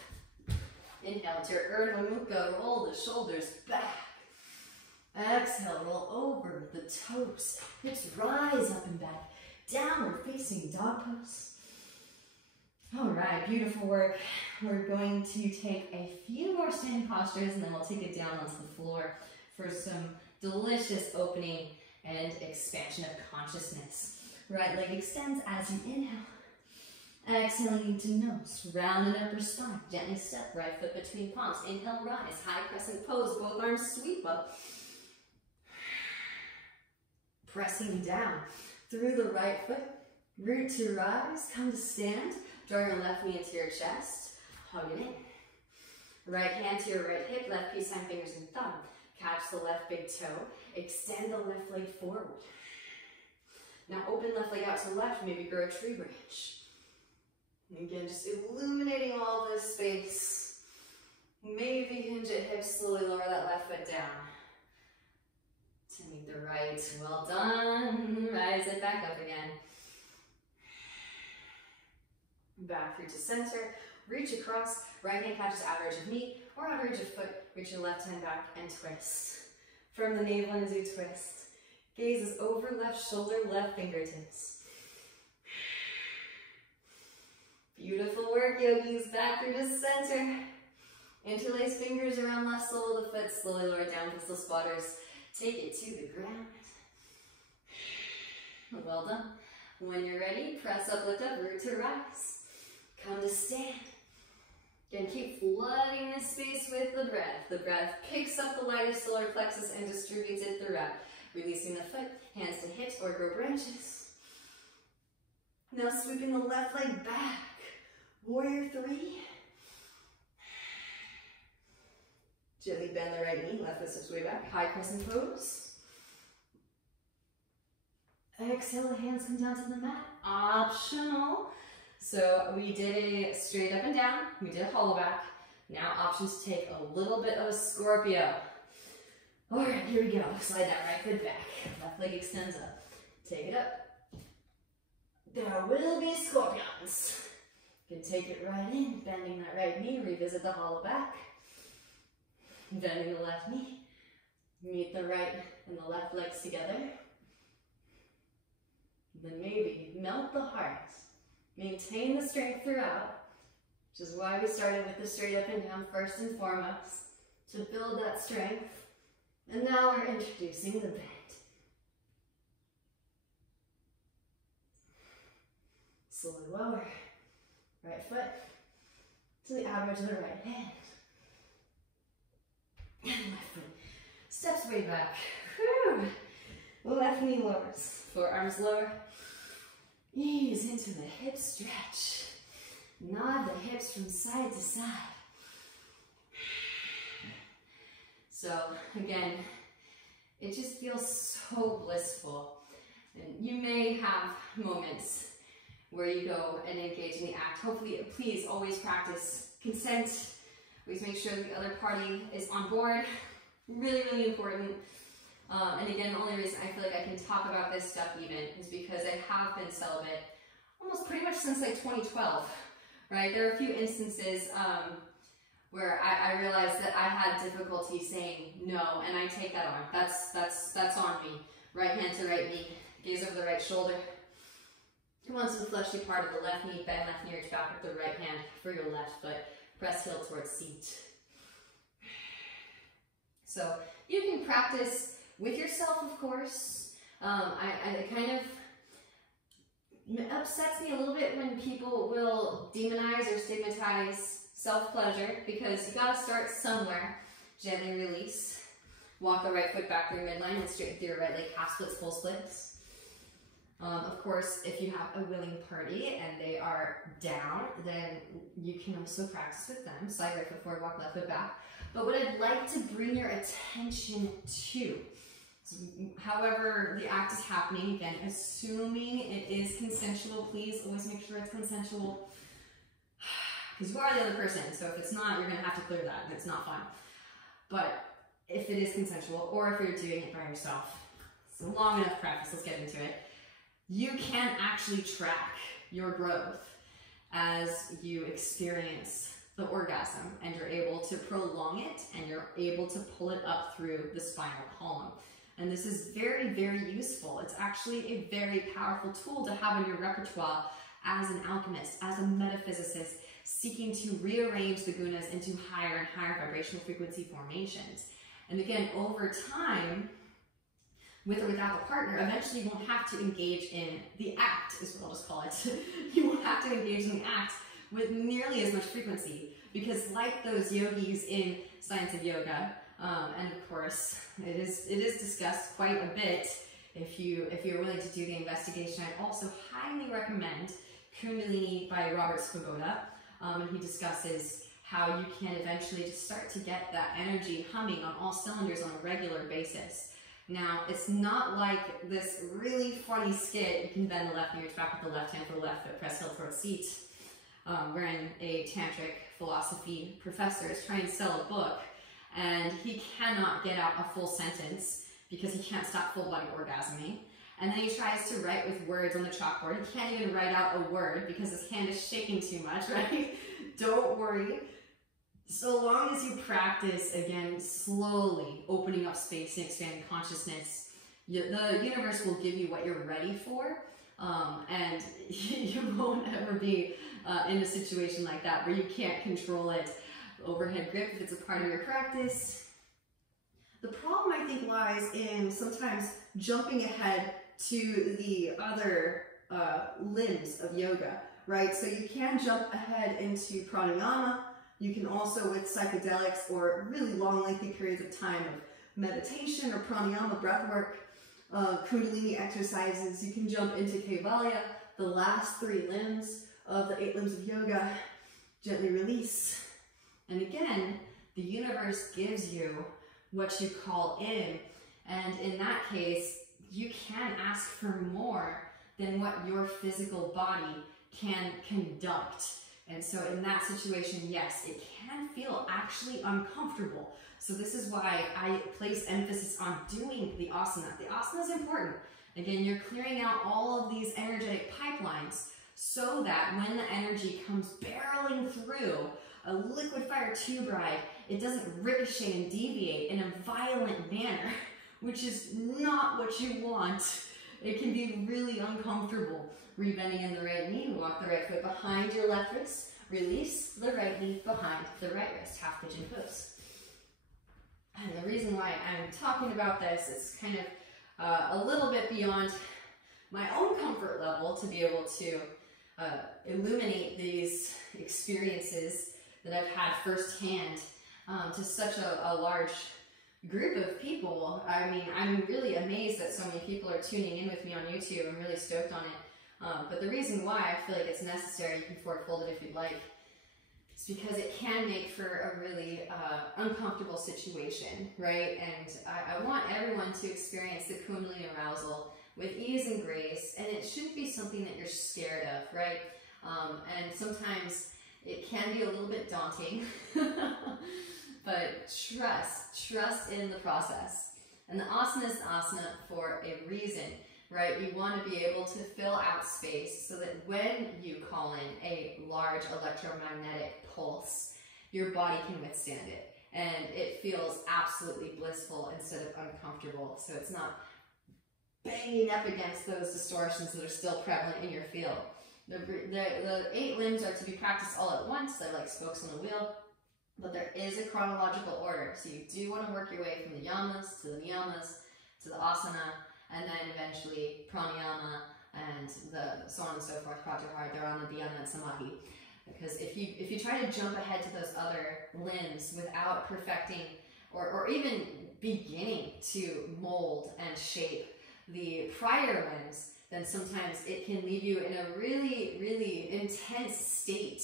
Inhale to your Urdhva Mukha, roll the shoulders back. Exhale, roll over the toes. Hips rise up and back. Downward facing dog pose. All right, beautiful work. We're going to take a few more standing postures and then we'll take it down onto the floor for some delicious opening and expansion of consciousness. Right leg extends as you inhale. Exhaling to nose, round and upper spine. Gently step, right foot between palms. Inhale, rise, high crescent pose. Both arms sweep up. Pressing down through the right foot. Root to rise, come to stand. Draw your left knee into your chest. Hug it in. Right hand to your right hip, left peace sign, fingers and thumb. Catch the left big toe. Extend the left leg forward. Now open left leg out to the left, maybe grow a tree branch. And again, just illuminating all this space. Maybe hinge at hips, slowly lower that left foot down. To meet the right, well done. Rise it back up again. Back through to center, reach across, right hand catches outer edge of knee or outer edge of foot, reach your left hand back and twist. From the navel as you twist, gaze is over left shoulder, left fingertips. Beautiful work, yogis. Back through to center. Interlace fingers around left sole of the foot, slowly lower down, pistol spotters. Take it to the ground. Well done. When you're ready, press up, lift up, root to rise. Come to stand. Again, keep flooding this space with the breath. The breath picks up the lighter solar plexus and distributes it throughout. Releasing the foot, hands to hips or grow branches. Now sweeping the left leg back. Warrior three. Gently bend the right knee, left foot steps way back. High crescent pose. Exhale, the hands come down to the mat. Optional. So we did a straight up and down. We did a hollow back. Now options to take a little bit of a Scorpio. All right, here we go. Slide that right foot back. Left leg extends up. Take it up. There will be scorpions. You can take it right in, bending that right knee, revisit the hollow back. Bending the left knee. Meet the right and the left legs together. Then maybe melt the heart Maintain the strength throughout, which is why we started with the straight up and down first and foremost, to build that strength. And now we're introducing the bend. Slowly lower. Right foot to the average of the right hand. And left foot steps way back. Whew. Left knee lowers. Forearms lower. Ease into the hip stretch. Nod the hips from side to side. So again, it just feels so blissful. And you may have moments where you go and engage in the act. Hopefully, please always practice consent. Always make sure that the other party is on board. Really, really important. And again, the only reason I feel like I can talk about this stuff even is because I have been celibate almost pretty much since like 2012, right? There are a few instances where I realized that I had difficulty saying no, and I take that on. That's on me. Right hand to right knee, gaze over the right shoulder. Come on to the fleshy part of the left knee, bend left knee, reach back with the right hand for your left foot. Press heel towards seat. So you can practice with yourself, of course. It kind of upsets me a little bit when people will demonize or stigmatize self-pleasure, because you gotta start somewhere. Gently release. Walk the right foot back through midline and straighten through your right leg, half splits, full splits. Of course, if you have a willing party and they are down, then you can also practice with them. Slide right foot forward, walk left foot back. But what I'd like to bring your attention to, however the act is happening, again, assuming it is consensual, please always make sure it's consensual. Because you are the other person, so if it's not, you're going to have to clear that, and it's not fun. But if it is consensual, or if you're doing it by yourself, it's a long enough practice, let's get into it. You can actually track your growth as you experience the orgasm, and you're able to prolong it, and you're able to pull it up through the spinal column. And this is very, very useful. It's actually a very powerful tool to have in your repertoire as an alchemist, as a metaphysicist, seeking to rearrange the gunas into higher and higher vibrational frequency formations. And again, over time, with or without a partner, eventually you won't have to engage in the act, is what I'll just call it. You won't have to engage in the act with nearly as much frequency, because like those yogis in Science of Yoga, and of course, it is discussed quite a bit. If you're willing to do the investigation, I'd also highly recommend Kundalini by Robert Svoboda, and he discusses how you can eventually just start to get that energy humming on all cylinders on a regular basis. Now, it's not like this really funny skit. You can bend the left knee, reach back with the left hand for the left foot, press heel towards seat. Wherein a tantric philosophy professor is trying to sell a book, and he cannot get out a full sentence because he can't stop full body orgasming. And then he tries to write with words on the chalkboard. He can't even write out a word because his hand is shaking too much, right? Don't worry. So long as you practice, again, slowly opening up space and expanding consciousness, the universe will give you what you're ready for, and you won't ever be in a situation like that where you can't control it. Overhead grip, if it's a part of your practice. The problem, I think, lies in sometimes jumping ahead to the other limbs of yoga, right? So you can jump ahead into pranayama. You can also, with psychedelics or really long, lengthy periods of time of meditation or pranayama, breathwork, kundalini exercises, you can jump into kaivalya, the last 3 limbs of the 8 limbs of yoga. Gently release. And again, the universe gives you what you call in. And in that case, you can ask for more than what your physical body can conduct. And so in that situation, yes, it can feel actually uncomfortable. So this is why I place emphasis on doing the asana. The asana is important. Again, you're clearing out all of these energetic pipelines so that when the energy comes barreling through a liquid fire tube ride, it doesn't ricochet and deviate in a violent manner, which is not what you want. It can be really uncomfortable. Rebending in the right knee, walk the right foot behind your left wrist, release the right knee behind the right wrist, half pigeon pose. And the reason why I'm talking about this is kind of a little bit beyond my own comfort level to be able to illuminate these experiences that I've had firsthand to such a large group of people. I mean, I'm really amazed that so many people are tuning in with me on YouTube. I'm really stoked on it. But the reason why I feel like it's necessary, you can forward fold it if you'd like, is because it can make for a really uncomfortable situation, right? And I want everyone to experience the Kundalini arousal with ease and grace, and it shouldn't be something that you're scared of, right? And sometimes it can be a little bit daunting, but trust in the process. And the asana is the asana for a reason, right? You want to be able to fill out space so that when you call in a large electromagnetic pulse, your body can withstand it. And it feels absolutely blissful instead of uncomfortable. So it's not banging up against those distortions that are still prevalent in your field. The 8 limbs are to be practiced all at once. They're like spokes on the wheel. But there is a chronological order. So you do want to work your way from the yamas to the niyamas to the asana, and then eventually pranayama and the so on and so forth, pratyahara, dharana, dhyana, and samadhi. Because if you try to jump ahead to those other limbs without perfecting or even beginning to mold and shape the prior limbs, then sometimes it can leave you in a really, really intense state.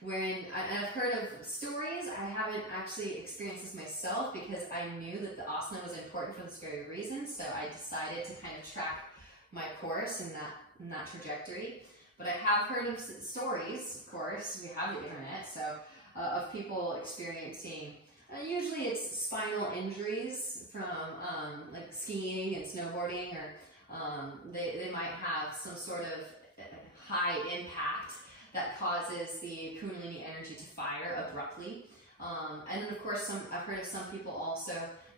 Wherein, and I've heard of stories, I haven't actually experienced this myself because I knew that the asana was important for this very reason, so I decided to kind of track my course in that trajectory. But I have heard of stories, of course, we have the internet, so of people experiencing, usually it's spinal injuries from like skiing and snowboarding, or they might have some sort of high impact that causes the Kundalini energy to fire abruptly. And then of course, I've heard of some people also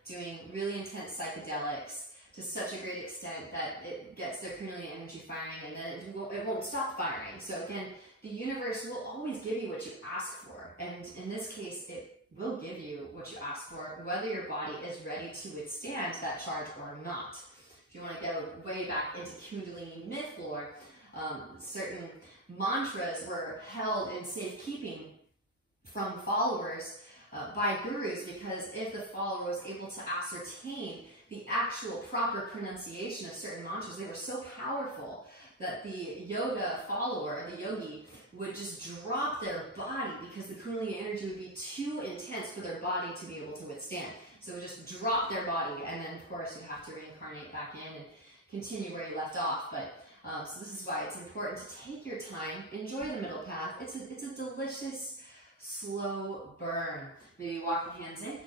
doing really intense psychedelics to such a great extent that it gets their Kundalini energy firing, and then it won't stop firing. So again, the universe will always give you what you ask for. And in this case, it will give you what you ask for, whether your body is ready to withstand that charge or not. If you want to go way back into Kundalini myth lore, certain mantras were held in safekeeping from followers by gurus, because if the follower was able to ascertain the actual proper pronunciation of certain mantras, they were so powerful that the yoga follower, the yogi, would just drop their body because the Kundalini energy would be too intense for their body to be able to withstand. So it would just drop their body, and then of course you have to reincarnate back in and continue where you left off. But so this is why it's important to take your time, enjoy the middle path. It's a delicious, slow burn. Maybe walk the hands in,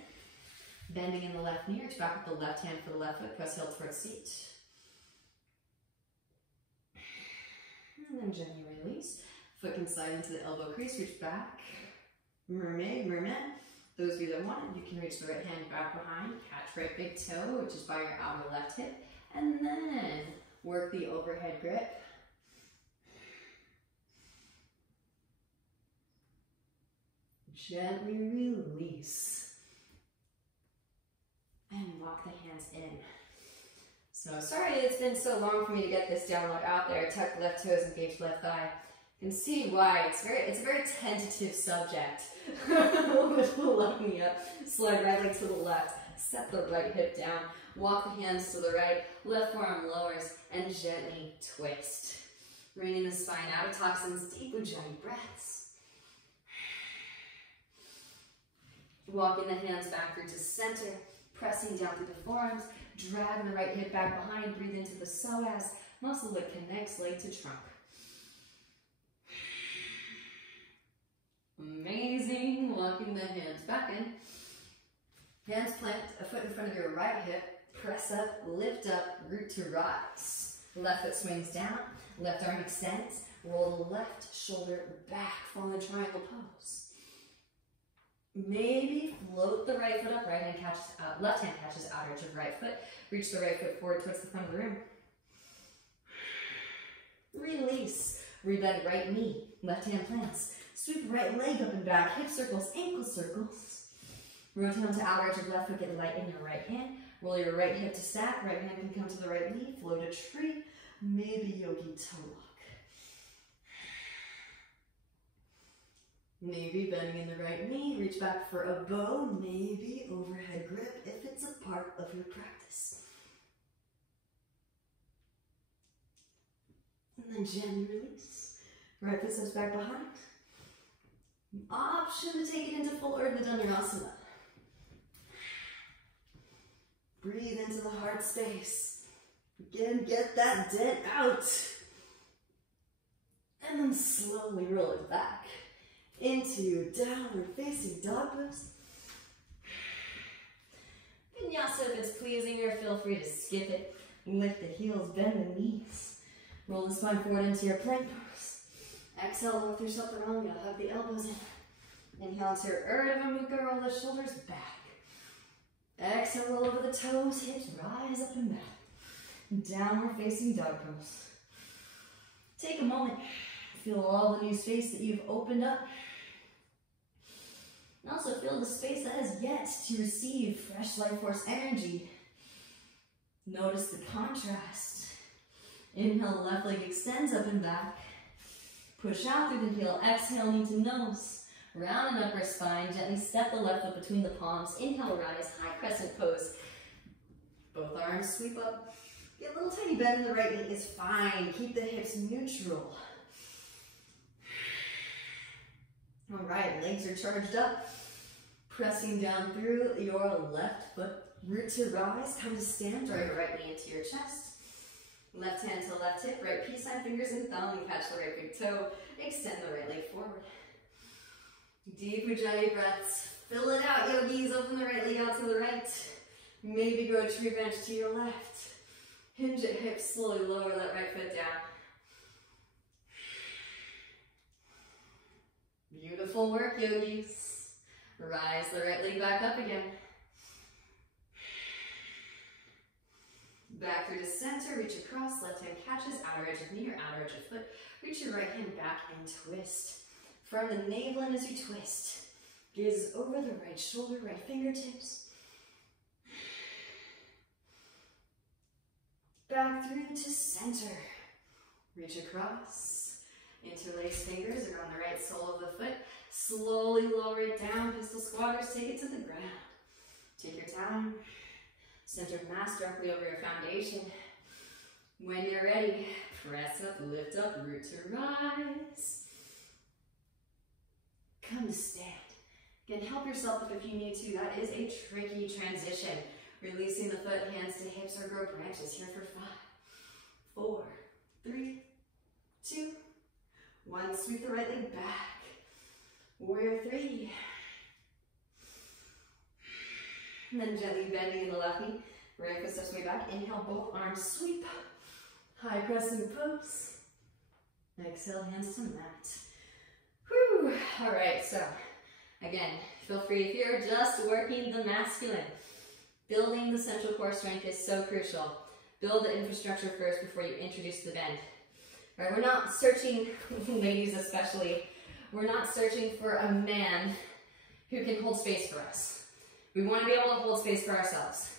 bending in the left knee, reach back with the left hand for the left foot, press heel towards seat. And then gently release. Foot can slide into the elbow crease, reach back. Mermaid, merman. Those of you that want it, you can reach the right hand back behind, catch right big toe, which is by your outer left hip, and then work the overhead grip. Gently release. And walk the hands in. So sorry it's been so long for me to get this download out there. Tuck left toes, engage left thigh. You can see why it's a very tentative subject. Lock me up. Slide right leg to the left. Set the right hip down. Walk the hands to the right. Left forearm lowers and gently twist. Bringing the spine out of toxins. Deep Ujjayi breaths. Walking the hands back through to center. Pressing down through the forearms. Drag the right hip back behind. Breathe into the psoas. Muscle that connects leg to trunk. Amazing. Walking the hands back in. Hands plant, a foot in front of your right hip. Press up, lift up, root to rise. Left foot swings down. Left arm extends. Roll the left shoulder back. Form the triangle pose. Maybe float the right foot up. Right hand catches, left hand catches outer edge of right foot. Reach the right foot forward towards the front of the room. Release. Rebend right knee. Left hand plants. Sweep right leg up and back. Hip circles, ankle circles. Rotate onto outer edge of left foot. Get light in your right hand. Roll your right hip to stack. Right hand can come to the right knee. Float a tree. Maybe yogi toe lock. Maybe bending in the right knee. Reach back for a bow. Maybe overhead grip if it's a part of your practice. And then gently release. Right foot steps back behind. Option to take it into full Urdhva Dhanurasana. Breathe into the heart space. Again, get that dent out. And then slowly roll it back into downward facing dog pose. Vinyasa, if it's pleasing, or feel free to skip it. Lift the heels, bend the knees. Roll the spine forward into your plank pose. Exhale, look through Chaturanga, hug the elbows in. Inhale into your Urdhva Mukha, roll the shoulders back. Exhale, roll over the toes, hips rise up and back. Downward facing dog pose. Take a moment, feel all the new space that you've opened up. And also feel the space that has yet to receive fresh life force energy. Notice the contrast. Inhale, left leg extends up and back. Push out through the heel. Exhale, knee to nose. Round and upper spine. Gently step the left foot between the palms. Inhale, rise. High crescent pose. Both arms sweep up. Get a little tiny bend in the right knee is fine. Keep the hips neutral. All right, legs are charged up. Pressing down through your left foot. Root to rise. Come to stand. Draw your right knee into your chest. Left hand to left hip. Right peace sign, fingers and thumb. And catch the right big toe. Extend the right leg forward. Deep Ujjayi breaths. Fill it out, yogis. Open the right leg out to the right. Maybe go tree branch to your left. Hinge at hips. Slowly lower that right foot down. Beautiful work, yogis. Rise the right leg back up again. Back through to center, reach across, left hand catches, outer edge of knee or outer edge of foot. Reach your right hand back and twist. From the navel in as you twist. Gaze over the right shoulder, right fingertips. Back through to center. Reach across. Interlace fingers around the right sole of the foot. Slowly lower it down. Pistol squatters, take it to the ground. Take your time. Center mass directly over your foundation. When you're ready, press up, lift up, root to rise. Come to stand. Again, help yourself up if you need to. That is a tricky transition. Releasing the foot, hands to hips, or grow branches. Here for 5, 4, 3, 2, 1. Sweep the right leg back. Warrior 3. And then gently bending in the left knee. Right foot steps way back. Inhale, both arms sweep. High crescent pose. Exhale, hands to mat. Whew. All right, so again, feel free if you're just working the masculine. Building the central core strength is so crucial. Build the infrastructure first before you introduce the bend. All right, we're not searching, ladies especially, we're not searching for a man who can hold space for us. We want to be able to hold space for ourselves.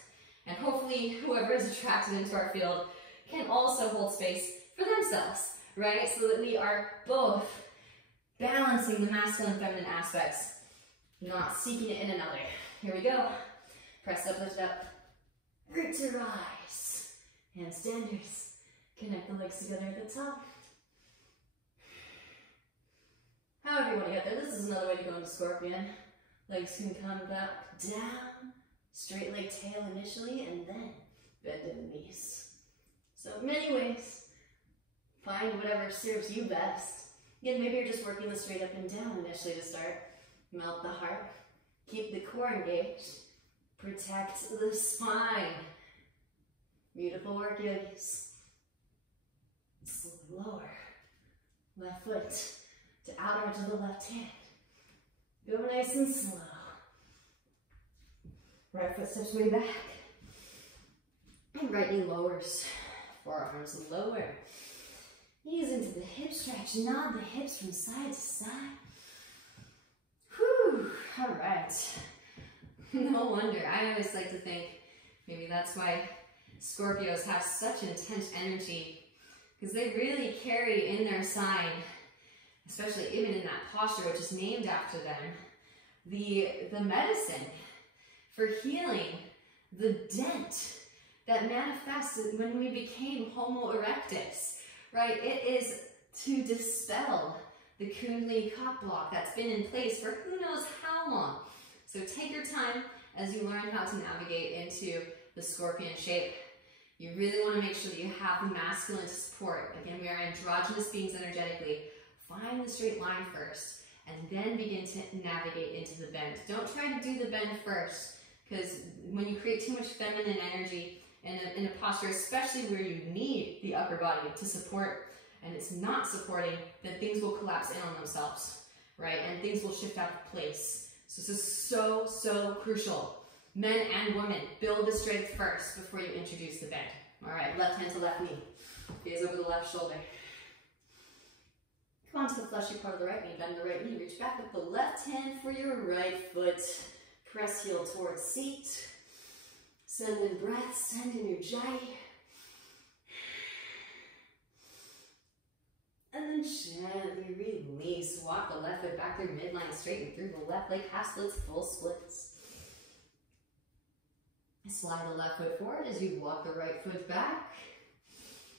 And hopefully whoever is attracted into our field can also hold space for themselves, right? So that we are both balancing the masculine and feminine aspects, not seeking it in another. Here we go. Press up, lift up. Root to rise. Handstanders. Connect the legs together at the top. However you want to get there. This is another way to go into scorpion. Legs can come back down. Straight leg tail initially, and then bend in the knees. So many ways. Find whatever serves you best. Again, maybe you're just working the straight up and down initially to start. Melt the heart. Keep the core engaged. Protect the spine. Beautiful work, yogis. Slowly lower. Left foot to outer edge of the left hand. Go nice and slow. Right foot steps way back. And right knee lowers. Forearms lower. Ease into the hip stretch. Nod the hips from side to side. Whew. All right. No wonder. I always like to think maybe that's why Scorpios have such intense energy, because they really carry in their sign, especially even in that posture, which is named after them, the medicine for healing the dent that manifested when we became Homo erectus, right? It is to dispel the Kundalini cock block that's been in place for who knows how long. So take your time as you learn how to navigate into the scorpion shape. You really want to make sure that you have the masculine support. Again, we are androgynous beings energetically. Find the straight line first, and then begin to navigate into the bend. Don't try to do the bend first, because when you create too much feminine energy in a posture, especially where you need the upper body to support, and it's not supporting, then things will collapse in on themselves, right? And things will shift out of place. So this is so, so crucial. Men and women, build the strength first before you introduce the bend. All right, left hand to left knee. Gaze over the left shoulder. Come on to the fleshy part of the right knee. Bend the right knee. Reach back with the left hand for your right foot. Press heel towards seat. Send in breath. Send in your jai. And then gently release. Walk the left foot back through midline. Straighten through the left leg. Half splits, full splits. Slide the left foot forward as you walk the right foot back.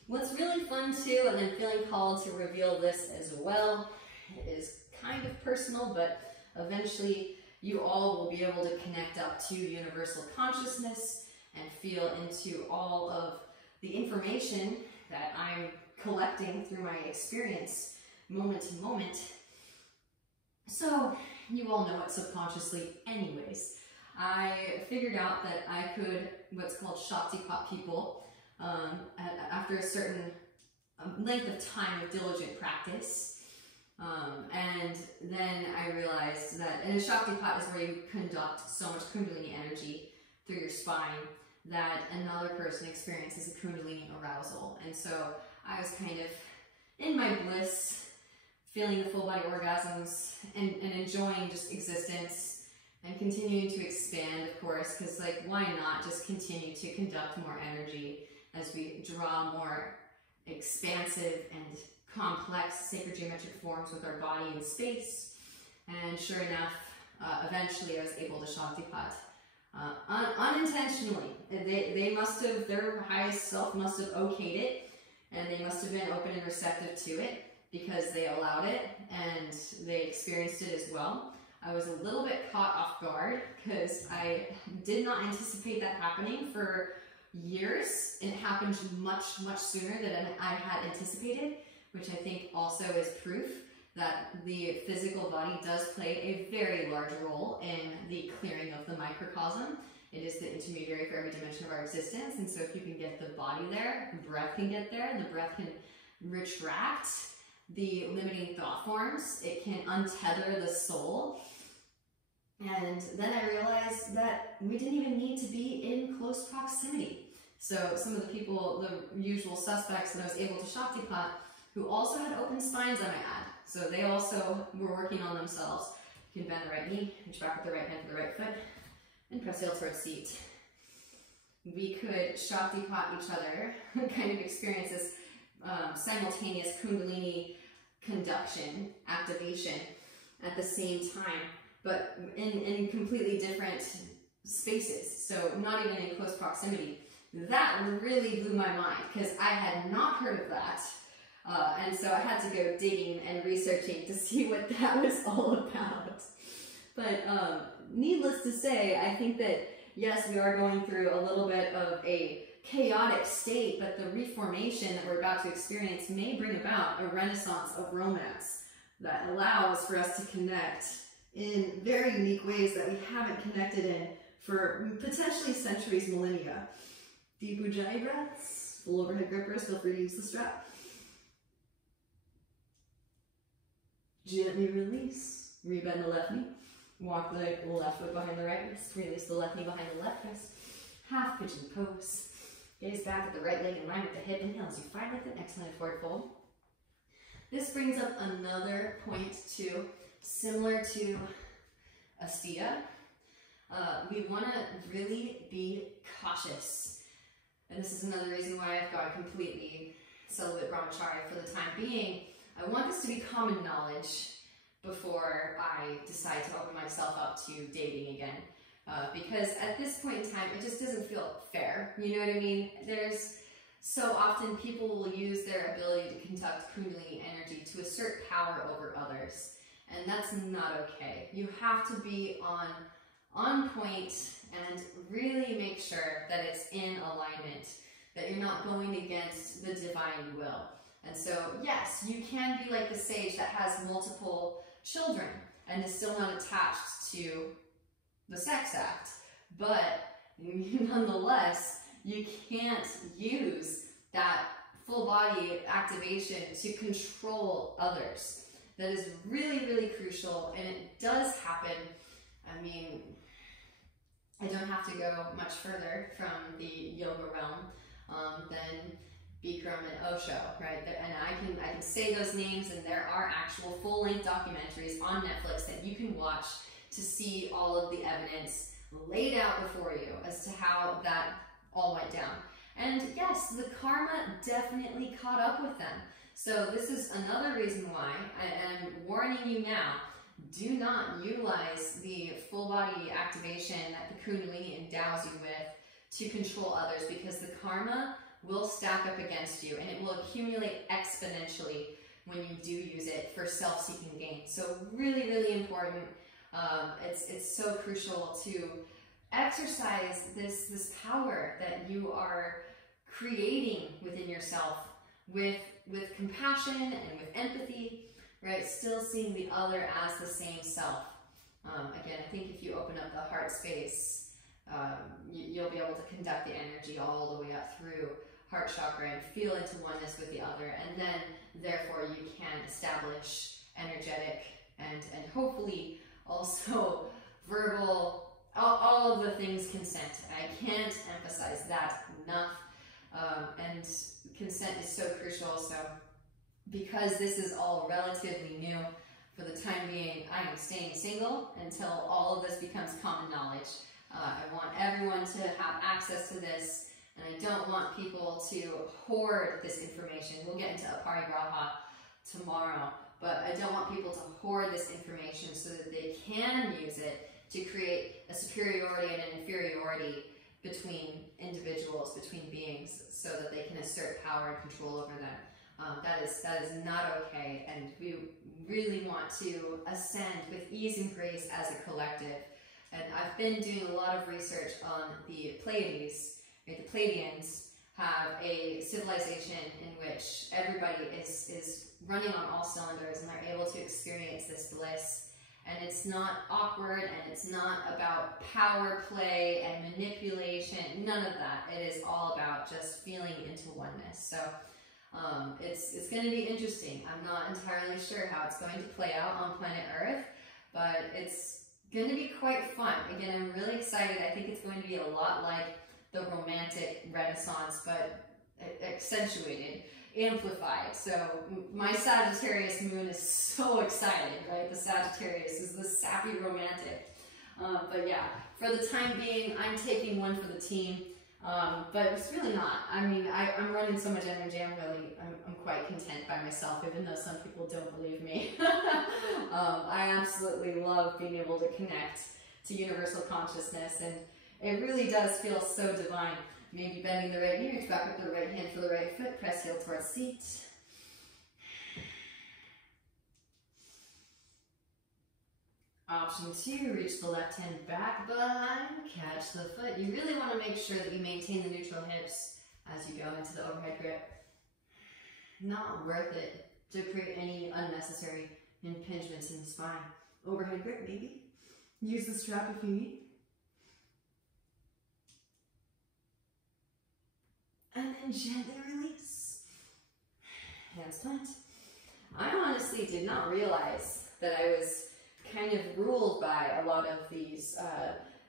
What's really fun too, and I'm feeling called to reveal this as well, it is kind of personal, but eventually you all will be able to connect up to universal consciousness and feel into all of the information that I'm collecting through my experience moment to moment. So you all know it subconsciously anyways. I figured out that I could, what's called Shaktipat people, after a certain length of time of diligent practice. And then I realized that, and a Shaktipat is where you conduct so much Kundalini energy through your spine that another person experiences a Kundalini arousal. And so I was kind of in my bliss, feeling the full body orgasms and enjoying just existence. And continuing to expand, of course, because like, why not just continue to conduct more energy as we draw more expansive and complex sacred geometric forms with our body in space. And sure enough, eventually I was able to Shaktipat. Unintentionally. They must have, their highest self must have okayed it, and they must have been open and receptive to it because they allowed it and they experienced it as well. I was a little bit caught off guard because I did not anticipate that happening for years. It happened much, much sooner than I had anticipated, which I think also is proof that the physical body does play a very large role in the clearing of the microcosm. It is the intermediary for every dimension of our existence, and so if you can get the body there, the breath can get there, the breath can retract the limiting thought forms, it can untether the soul. And then I realized that we didn't even need to be in close proximity. So some of the people, the usual suspects that I was able to Shaktipat, who also had open spines, I might add. So they also were working on themselves. You can bend the right knee, reach back with the right hand to the right foot, and press heel towards seat. We could Shaktipat each other, kind of experience this simultaneous Kundalini conduction, activation at the same time, but in completely different spaces, so not even in close proximity. That really blew my mind because I had not heard of that, and so I had to go digging and researching to see what that was all about. But needless to say, I think that yes, we are going through a little bit of a chaotic state, but the reformation that we're about to experience may bring about a renaissance of romance that allows for us to connect in very unique ways that we haven't connected in for potentially centuries, millennia. Deep Ujjayi breaths, full overhead grippers, feel free to use the strap. Gently release, rebend the left knee, walk the left foot behind the right wrist, release the left knee behind the left wrist, half pigeon pose. Gaze back at the right leg in line with the hip. Inhale as you find lengthen, exhale forward fold. This brings up another point too, similar to asteya. We want to really be cautious. And this is another reason why I've gone completely celibate Brahmacharya for the time being. I want this to be common knowledge before I decide to open myself up to dating again. Because at this point in time, it just doesn't feel fair. You know what I mean? There's so often people will use their ability to conduct kundalini energy to assert power over others. And that's not okay. You have to be on point and really make sure that it's in alignment, that you're not going against the divine will. And so, yes, you can be like the sage that has multiple children and is still not attached to the sex act, but nonetheless, you can't use that full body activation to control others. That is really, really crucial, and it does happen. I mean, I don't have to go much further from the yoga realm than Bikram and Osho, right? And I can say those names, and there are actual full-length documentaries on Netflix that you can watch to see all of the evidence laid out before you as to how that all went down. And yes, the karma definitely caught up with them. So this is another reason why I am warning you now, do not utilize the full body activation that the Kundalini endows you with to control others, because the karma will stack up against you and it will accumulate exponentially when you do use it for self-seeking gain. So really, really important. It's so crucial to exercise this power that you are creating within yourself with compassion and with empathy, right? Still seeing the other as the same self. Again, I think if you open up the heart space, you'll be able to conduct the energy all the way up through heart chakra and feel into oneness with the other, and then therefore you can establish energetic and hopefully also verbal, all of the things consent. I can't emphasize that enough. And consent is so crucial. So because this is all relatively new, for the time being, I am staying single until all of this becomes common knowledge. I want everyone to have access to this, and I don't want people to hoard this information. We'll get into aparigraha tomorrow, but I don't want people to hoard this information so that they can use it to create a superiority and an inferiority between individuals, between beings, so that they can assert power and control over them. That is not okay, and we really want to ascend with ease and grace as a collective. And I've been doing a lot of research on the Pleiades. Right? The Pleiadians have a civilization in which everybody is running on all cylinders and they're able to experience this bliss. And it's not awkward, and it's not about power play and manipulation, none of that. It is all about just feeling into oneness. So it's going to be interesting. I'm not entirely sure how it's going to play out on planet Earth, but it's going to be quite fun. Again, I'm really excited. I think it's going to be a lot like the romantic Renaissance, but accentuated, amplified. So my Sagittarius moon is so excited, right? The Sagittarius is the sappy romantic. But yeah, for the time being, I'm taking one for the team. But it's really not. I mean, I'm running so much energy. I'm quite content by myself, even though some people don't believe me. I absolutely love being able to connect to universal consciousness, and it really does feel so divine. Maybe bending the right knee, reach back up the right hand for the right foot, press heel towards seat. Option 2, reach the left hand back behind, catch the foot. You really want to make sure that you maintain the neutral hips as you go into the overhead grip. Not worth it to create any unnecessary impingements in the spine. Overhead grip, maybe. Use the strap if you need. And then gently release. Hands plant. I honestly did not realize that I was kind of ruled by a lot of these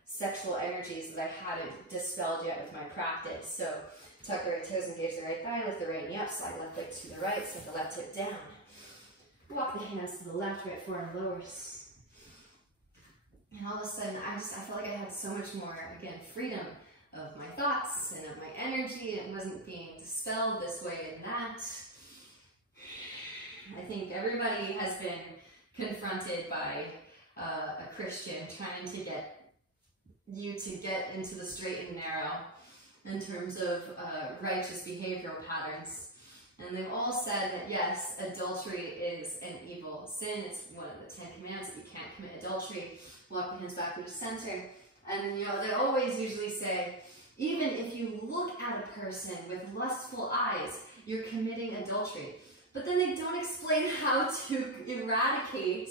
sexual energies that I hadn't dispelled yet with my practice. So tuck the right toes, engage the right thigh, lift the right knee up, slide left foot to the right, set the left hip down. Walk the hands to the left, right forearm lowers. And all of a sudden, I felt like I had so much more, again, freedom of my thoughts and of my energy. It wasn't being dispelled this way and that. I think everybody has been confronted by a Christian trying to get you to get into the straight and narrow in terms of righteous behavioral patterns. And they've all said that yes, adultery is an evil sin. It's one of the 10 Commandments that you can't commit adultery. Walk the hands back to the center. And you know, they always usually say, even if you look at a person with lustful eyes, you're committing adultery. But then they don't explain how to eradicate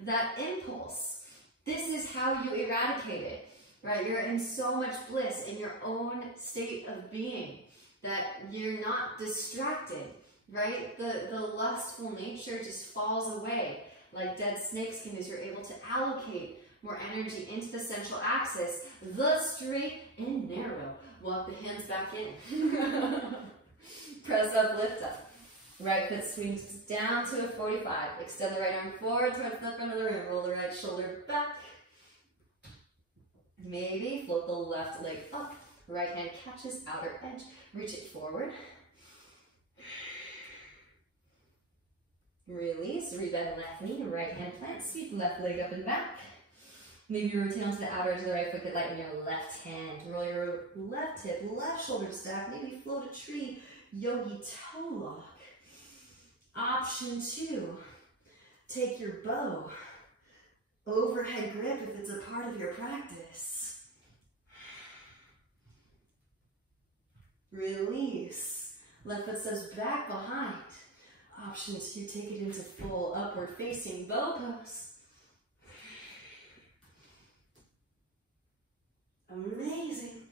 that impulse. This is how you eradicate it, right? You're in so much bliss in your own state of being that you're not distracted, right? The lustful nature just falls away like dead snakeskin as you're able to allocate more energy into the central axis, the straight and narrow. Walk the hands back in. Press up, lift up. Right foot swings down to a 45. Extend the right arm forward towards the front of the room. Roll the right shoulder back. Maybe float the left leg up. Right hand catches outer edge. Reach it forward. Release. Rebend left knee. Right hand plant. Sweep left leg up and back. Maybe rotate onto the outer edge of the right foot. Get light in your left hand. Roll your left hip. Left shoulder stack. Maybe float a tree. Yogi toe lock. Option 2. Take your bow. Overhead grip if it's a part of your practice. Release. Left foot steps back behind. Option 2, take it into full upward facing bow pose. Amazing.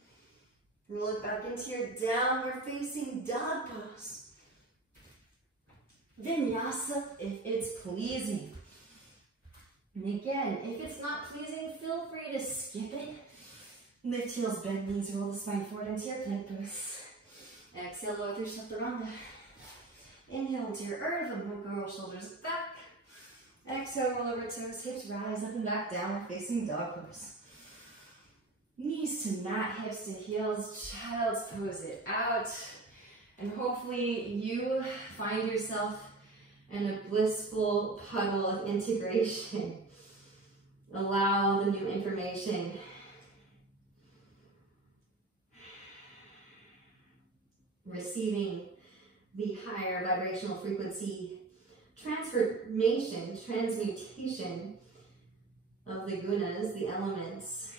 Roll it back into your downward facing dog pose. Vinyasa if it's pleasing. And again, if it's not pleasing, feel free to skip it. Lift heels, bend knees, roll the spine forward into your plank pose. Exhale, lower through chaturanga. Inhale into your Urdhva Mukha, roll shoulders back. Exhale, roll over toes, hips rise up and back, downward facing dog pose. Knees to mat, hips to heels, child's pose it out. And hopefully you find yourself in a blissful puddle of integration. Allow the new information receiving the higher vibrational frequency transformation, transmutation of the gunas, the elements.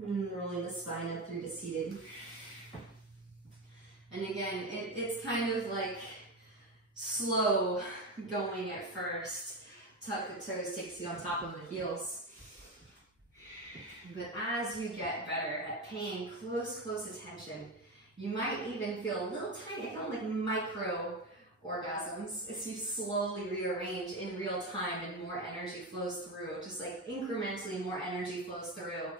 And rolling the spine up through to seated. And again, it's kind of like slow going at first. Tuck the toes, take a seat on top of the heels. But as you get better at paying close attention, you might even feel a little tiny, kind of like micro orgasms as you slowly rearrange in real time and more energy flows through. Just like incrementally more energy flows through.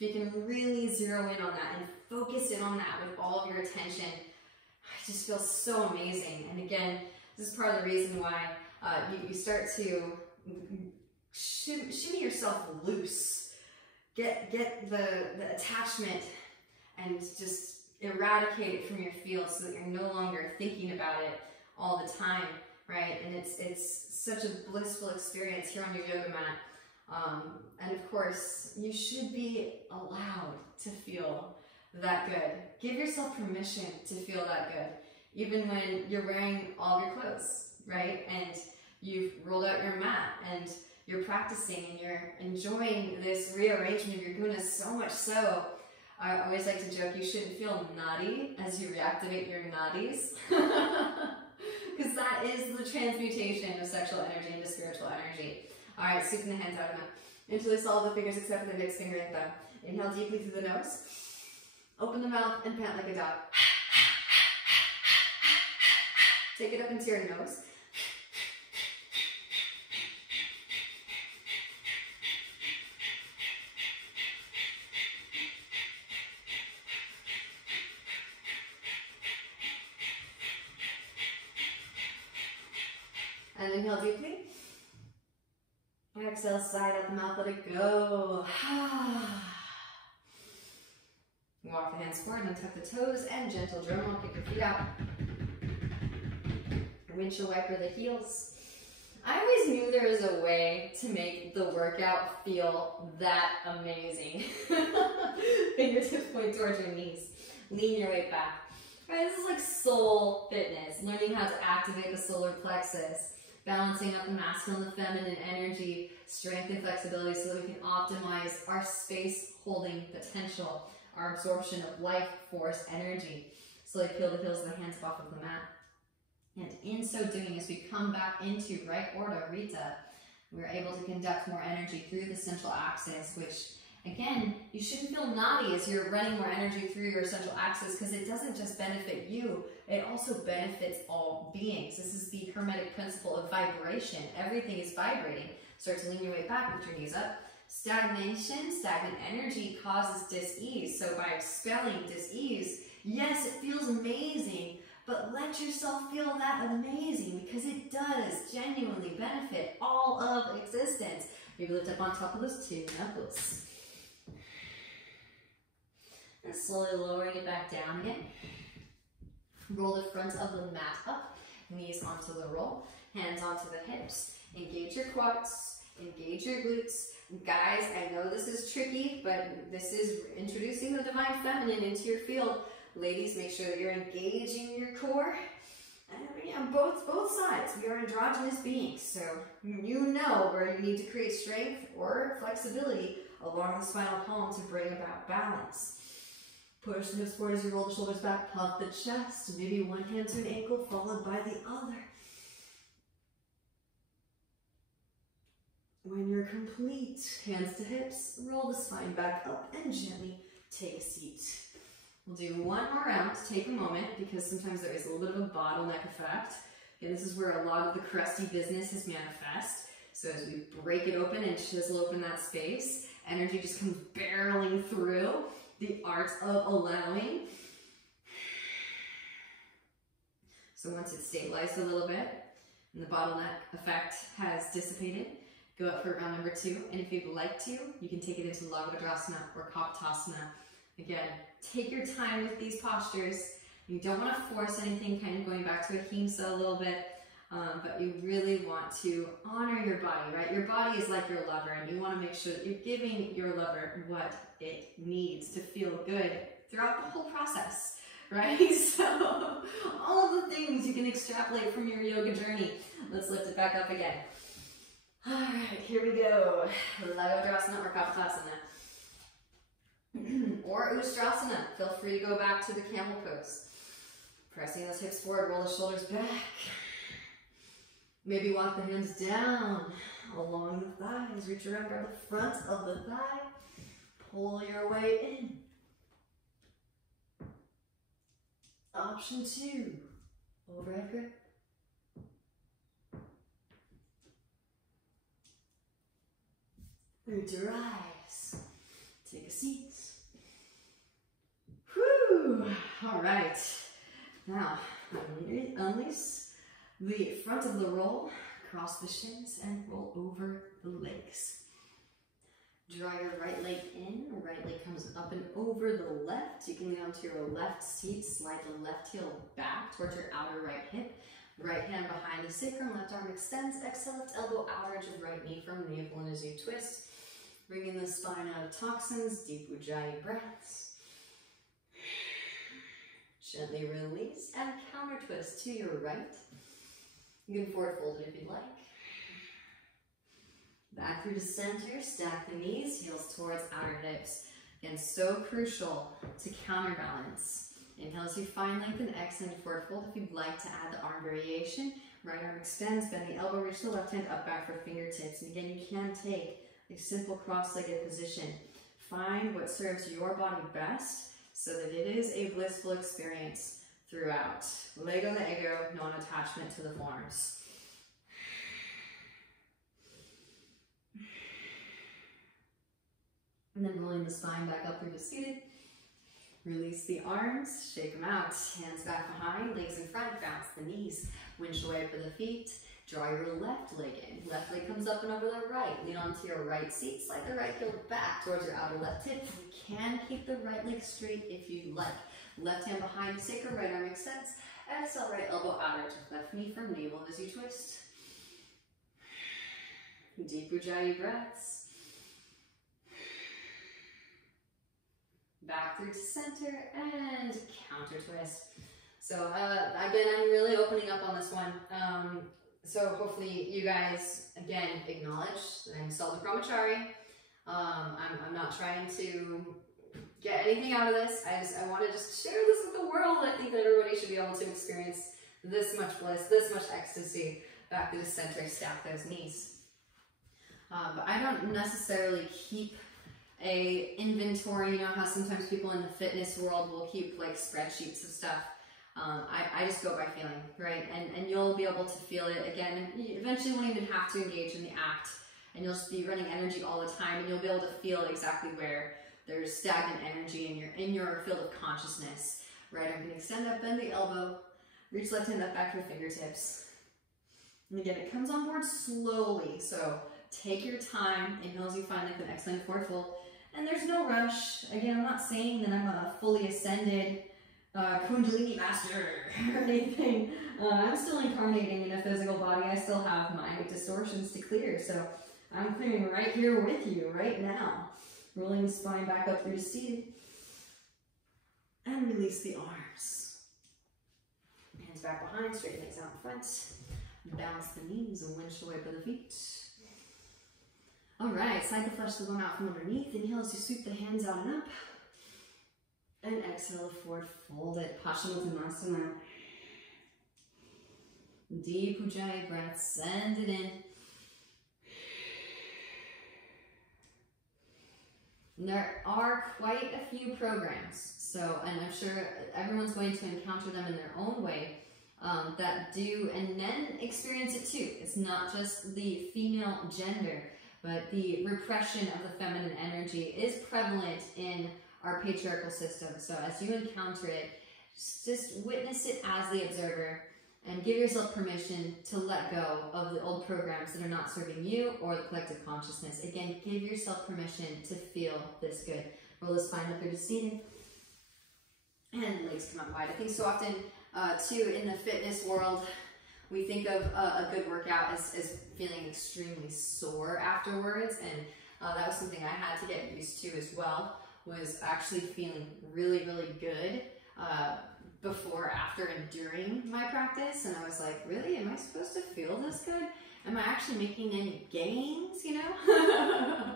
If you can really zero in on that and focus in on that with all of your attention, it just feels so amazing. And again, this is part of the reason why you start to shimmy yourself loose. Get the attachment and just eradicate it from your field so that you're no longer thinking about it all the time, right? And it's such a blissful experience here on your yoga mat. And of course, you should be allowed to feel that good. Give yourself permission to feel that good, even when you're wearing all of your clothes, right? And you've rolled out your mat and you're practicing and you're enjoying this rearrangement of your gunas so much so. I always like to joke, you shouldn't feel naughty as you reactivate your nadis. Because that is the transmutation of sexual energy into spiritual energy. All right, scooping the hands out of the mouth. Interlace all the fingers except for the index finger and thumb. Inhale deeply through the nose. Open the mouth and pant like a dog. Take it up into your nose. Inhale deeply. Exhale, side out the mouth, let it go. Walk the hands forward, untuck the toes, and gentle drum walk, kick your feet out. Windshield wiper the heels. I always knew there was a way to make the workout feel that amazing. Fingertips point towards your knees. Lean your weight back. All right, this is like soul fitness, learning how to activate the solar plexus, balancing out the masculine and the feminine energy, strength and flexibility so that we can optimize our space holding potential, our absorption of life force energy. Slowly peel the heels of the hands off of the mat. And in so doing, as we come back into right order, Rita, we're able to conduct more energy through the central axis, which, again, you shouldn't feel naughty as you're running more energy through your central axis, because it doesn't just benefit you, it also benefits all beings. This is the Hermetic principle of vibration. Everything is vibrating. Start to lean your way back, put your knees up. Stagnation, stagnant energy causes dis-ease. So by expelling dis-ease, yes, it feels amazing, but let yourself feel that amazing, because it does genuinely benefit all of existence. Maybe lift up on top of those two knuckles. And slowly lowering it back down again. Roll the front of the mat up, knees onto the roll, hands onto the hips. Engage your quads, engage your glutes. Guys, I know this is tricky, but this is introducing the divine feminine into your field. Ladies, make sure that you're engaging your core. And yeah, both sides. We are androgynous beings, so you know where you need to create strength or flexibility along the spinal column to bring about balance. Push the hips forward as you roll the shoulders back, puff the chest. Maybe one hand to an ankle followed by the other. When you're complete, hands to hips, roll the spine back up and gently take a seat. We'll do one more round. Take a moment, because sometimes there is a little bit of a bottleneck effect. And this is where a lot of the crusty business is manifest. So as we break it open and chisel open that space, energy just comes barreling through. The art of allowing. So once it's stabilized a little bit and the bottleneck effect has dissipated, go up for round number 2. And if you'd like to, you can take it into Lagavadrasana or Kapotasana. Again, take your time with these postures. You don't want to force anything, kind of going back to Ahimsa a little bit, but you really want to honor your body, right? Your body is like your lover, and you want to make sure that you're giving your lover what it needs to feel good throughout the whole process, right? So all of the things you can extrapolate from your yoga journey. Let's lift it back up again. All right, here we go. Lagavadrasana or Kapotasana. Or Ustrasana. Feel free to go back to the camel pose. Pressing those hips forward, roll the shoulders back. Maybe walk the hands down along the thighs. Reach around, grab the front of the thigh. Pull your way in. Option 2. Overhead grip. Root your eyes. Take a seat. Whew. All right. Now, unleash the front of the roll, cross the shins, and roll over the legs. Draw your right leg in. Right leg comes up and over the left. You can lean onto your left seat. Slide the left heel back towards your outer right hip. Right hand behind the sacrum. Left arm extends. Exhale, left elbow outer edge of right knee from navel in as you twist. Bringing the spine out of toxins. Deep Ujjayi breaths. Gently release and counter twist to your right. You can forward fold it if you'd like. Back through to center, stack the knees, heels towards outer hips. Again, so crucial to counterbalance. Inhale as you find length and exhale to forward fold. If you'd like to add the arm variation, right arm extends, bend the elbow, reach the left hand up back for fingertips. And again, you can take a simple cross-legged position. Find what serves your body best so that it is a blissful experience throughout. Lego the ego, non-attachment to the forms. And then rolling the spine back up through the seated. Release the arms, shake them out. Hands back behind, legs in front, bounce the knees. Windshield wiper the feet. Draw your left leg in. Left leg comes up and over the right. Lean onto your right seat. Slide the right heel back towards your outer left hip. You can keep the right leg straight if you like. Left hand behind the sacrum, right arm extends. Exhale, right elbow out edge of left knee from navel as you twist. Deep Ujjayi breaths. Back through to center and counter twist. So again, I'm really opening up on this one. So hopefully you guys, again, acknowledge that I'm still the Brahmachari. I'm not trying to get anything out of this. I want to just share this with the world. I think that everybody should be able to experience this much bliss, this much ecstasy. Back to the center, stack those knees. But I don't necessarily keep a inventory. You know how sometimes people in the fitness world will keep like spreadsheets of stuff. I just go by feeling, right? And you'll be able to feel it again. You eventually won't even have to engage in the act, and you'll just be running energy all the time, and you'll be able to feel exactly where there's stagnant energy in your field of consciousness. Right arm can extend up, bend the elbow, reach left hand up back to your fingertips. And again, it comes on board slowly, so take your time. Inhale as you find like an excellent forward fold. And there's no rush. Again, I'm not saying that I'm a fully ascended Kundalini master or anything. I'm still incarnating in a physical body. I still have my distortions to clear. So I'm clearing right here with you, right now. Rolling the spine back up through to seated. And release the arms. Hands back behind, straighten legs out in front. Bounce the knees and windshield wiper the feet. All right, slide the flesh of the bone out from underneath. Inhale as you sweep the hands out and up. And exhale, forward fold it. Paschimottanasana. Deep Ujjayi breath, send it in. And there are quite a few programs, so, and I'm sure everyone's going to encounter them in their own way, that do, and men experience it too. It's not just the female gender, but the repression of the feminine energy is prevalent in our patriarchal system. So as you encounter it, just witness it as the observer and give yourself permission to let go of the old programs that are not serving you or the collective consciousness. Again, give yourself permission to feel this good. Roll the spine up through to seated. And legs come up wide. I think so often, too, in the fitness world, we think of a good workout as feeling extremely sore afterwards. And that was something I had to get used to as well, was actually feeling really, really good before, after, and during my practice. And I was like, really? Am I supposed to feel this good? Am I actually making any gains, you know?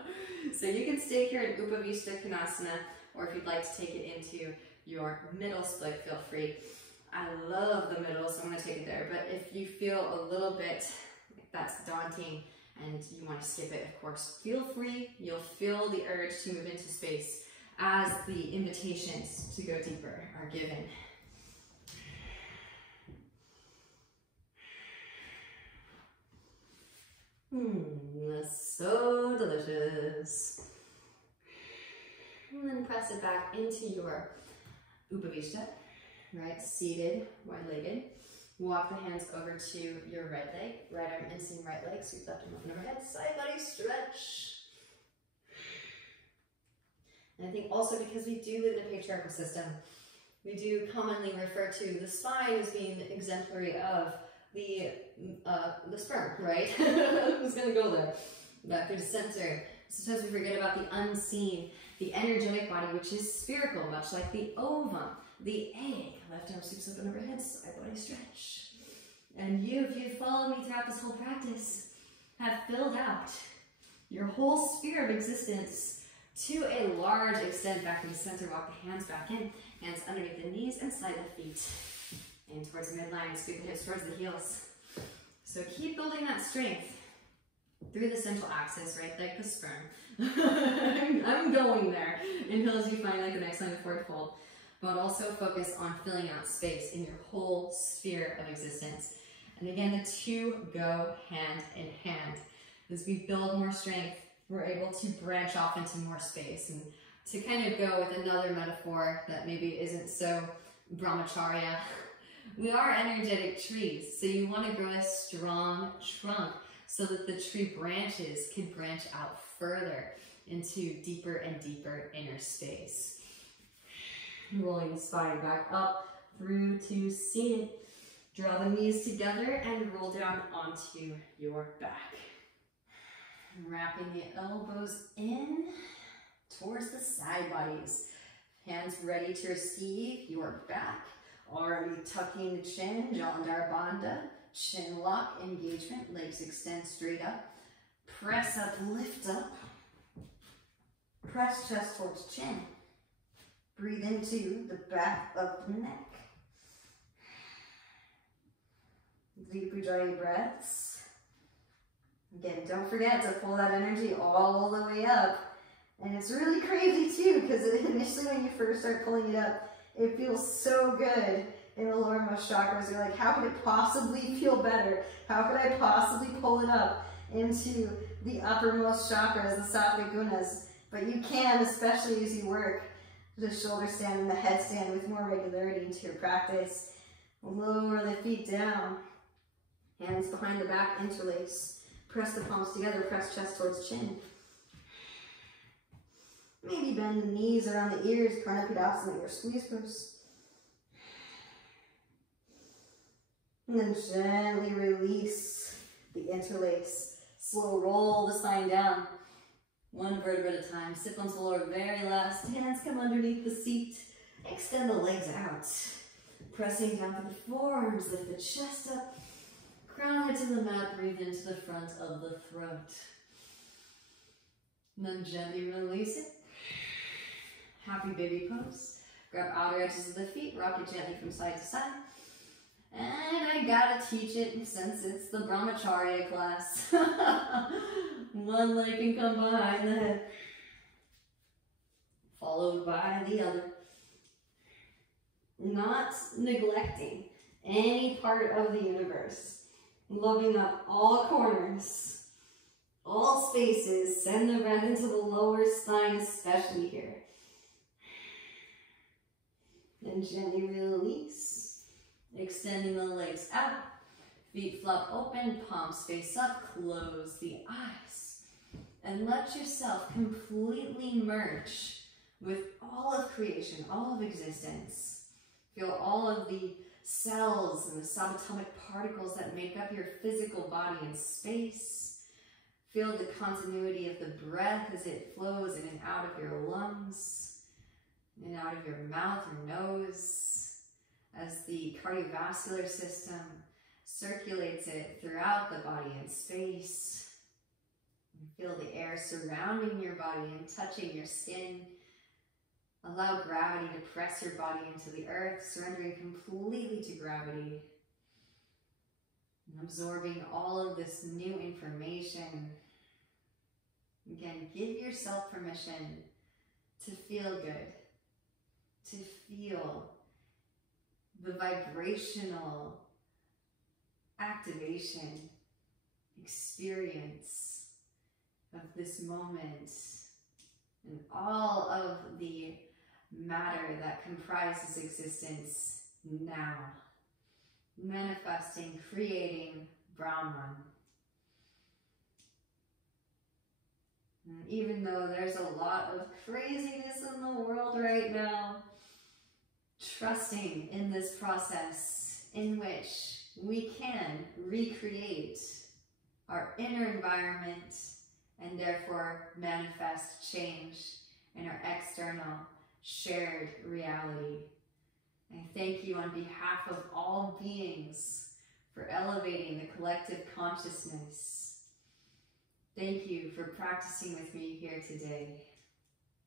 So you can stay here in Upavishta Konasana, or if you'd like to take it into your middle split, feel free. I love the middle, so I'm going to take it there. But if you feel a little bit like that's daunting and you want to skip it, of course, feel free. You'll feel the urge to move into space as the invitations to go deeper are given. That's so delicious. And then press it back into your Upavishta, right? Seated, wide-legged. Walk the hands over to your right leg. Right arm in right leg. Sweep left arm up and overhead. Side body stretch. And I think also because we do live in a patriarchal system, we do commonly refer to the spine as being exemplary of the sperm, right? Who's gonna go there? Back through the center. Sometimes we forget about the unseen, the energetic body, which is spherical, much like the ovum, the egg. Left arm sweeps up and overhead, side body stretch. And you, if you've followed me throughout this whole practice, have filled out your whole sphere of existence to a large extent. Back to the center, walk the hands back in, hands underneath the knees, and slide the feet in towards the midline, scoop the hips towards the heels. So keep building that strength through the central axis, right, like the sperm. I'm going there. Inhale as you find like an excellent forward fold, but also focus on filling out space in your whole sphere of existence. And again, the two go hand in hand. As we build more strength, we're able to branch off into more space. And to kind of go with another metaphor that maybe isn't so Brahmacharya, We are energetic trees, so you want to grow a strong trunk so that the tree branches can branch out further into deeper and deeper inner space. Rolling the spine back up through to seated. Draw the knees together and roll down onto your back. Wrapping the elbows in towards the side bodies. Hands ready to receive your back. Already tucking the chin, Jalandhara Bandha. Chin lock, engagement, legs extend straight up. Press up, lift up. Press chest towards chin. Breathe into the back of the neck. Deep Ujjayi breaths. Again, don't forget to pull that energy all the way up. And it's really crazy too, because initially when you first start pulling it up, it feels so good in the lowermost chakras. You're like, how could it possibly feel better? How could I possibly pull it up into the uppermost chakras, the sattvic gunas? But you can, especially as you work the shoulder stand and the headstand with more regularity into your practice. Lower the feet down. Hands behind the back, interlace. Press the palms together, press chest towards chin. Maybe bend the knees around the ears, Pranapidasana, your squeeze pose. And then gently release the interlace. Slow roll the spine down. One vertebra at a time. Sit bones will lower very last. Hands come underneath the seat. Extend the legs out. Pressing down through the forearms, lift the chest up. Crown head to the mat, breathe into the front of the throat. And then gently release it. Happy baby pose. Grab outer edges of the feet, rock it gently from side to side. And I gotta teach it since it's the Brahmacharya class. One leg can come behind the head, followed by the other. Not neglecting any part of the universe. Loving up all corners, all spaces. Send the breath into the lower spine, especially here. Then gently release, extending the legs out. Feet flop open, palms face up, close the eyes. And let yourself completely merge with all of creation, all of existence. Feel all of the cells and the subatomic particles that make up your physical body in space. Feel the continuity of the breath as it flows in and out of your lungs, in and out of your mouth, your nose, as the cardiovascular system circulates it throughout the body in space. Feel the air surrounding your body and touching your skin. Allow gravity to press your body into the earth, surrendering completely to gravity. And absorbing all of this new information. Again, give yourself permission to feel good, to feel the vibrational activation, experience of this moment and all of the matter that comprises existence now. Manifesting, creating Brahman. And even though there's a lot of craziness in the world right now, trusting in this process in which we can recreate our inner environment and therefore manifest change in our external shared reality. I thank you on behalf of all beings for elevating the collective consciousness. Thank you for practicing with me here today.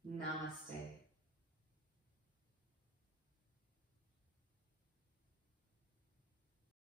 Namaste.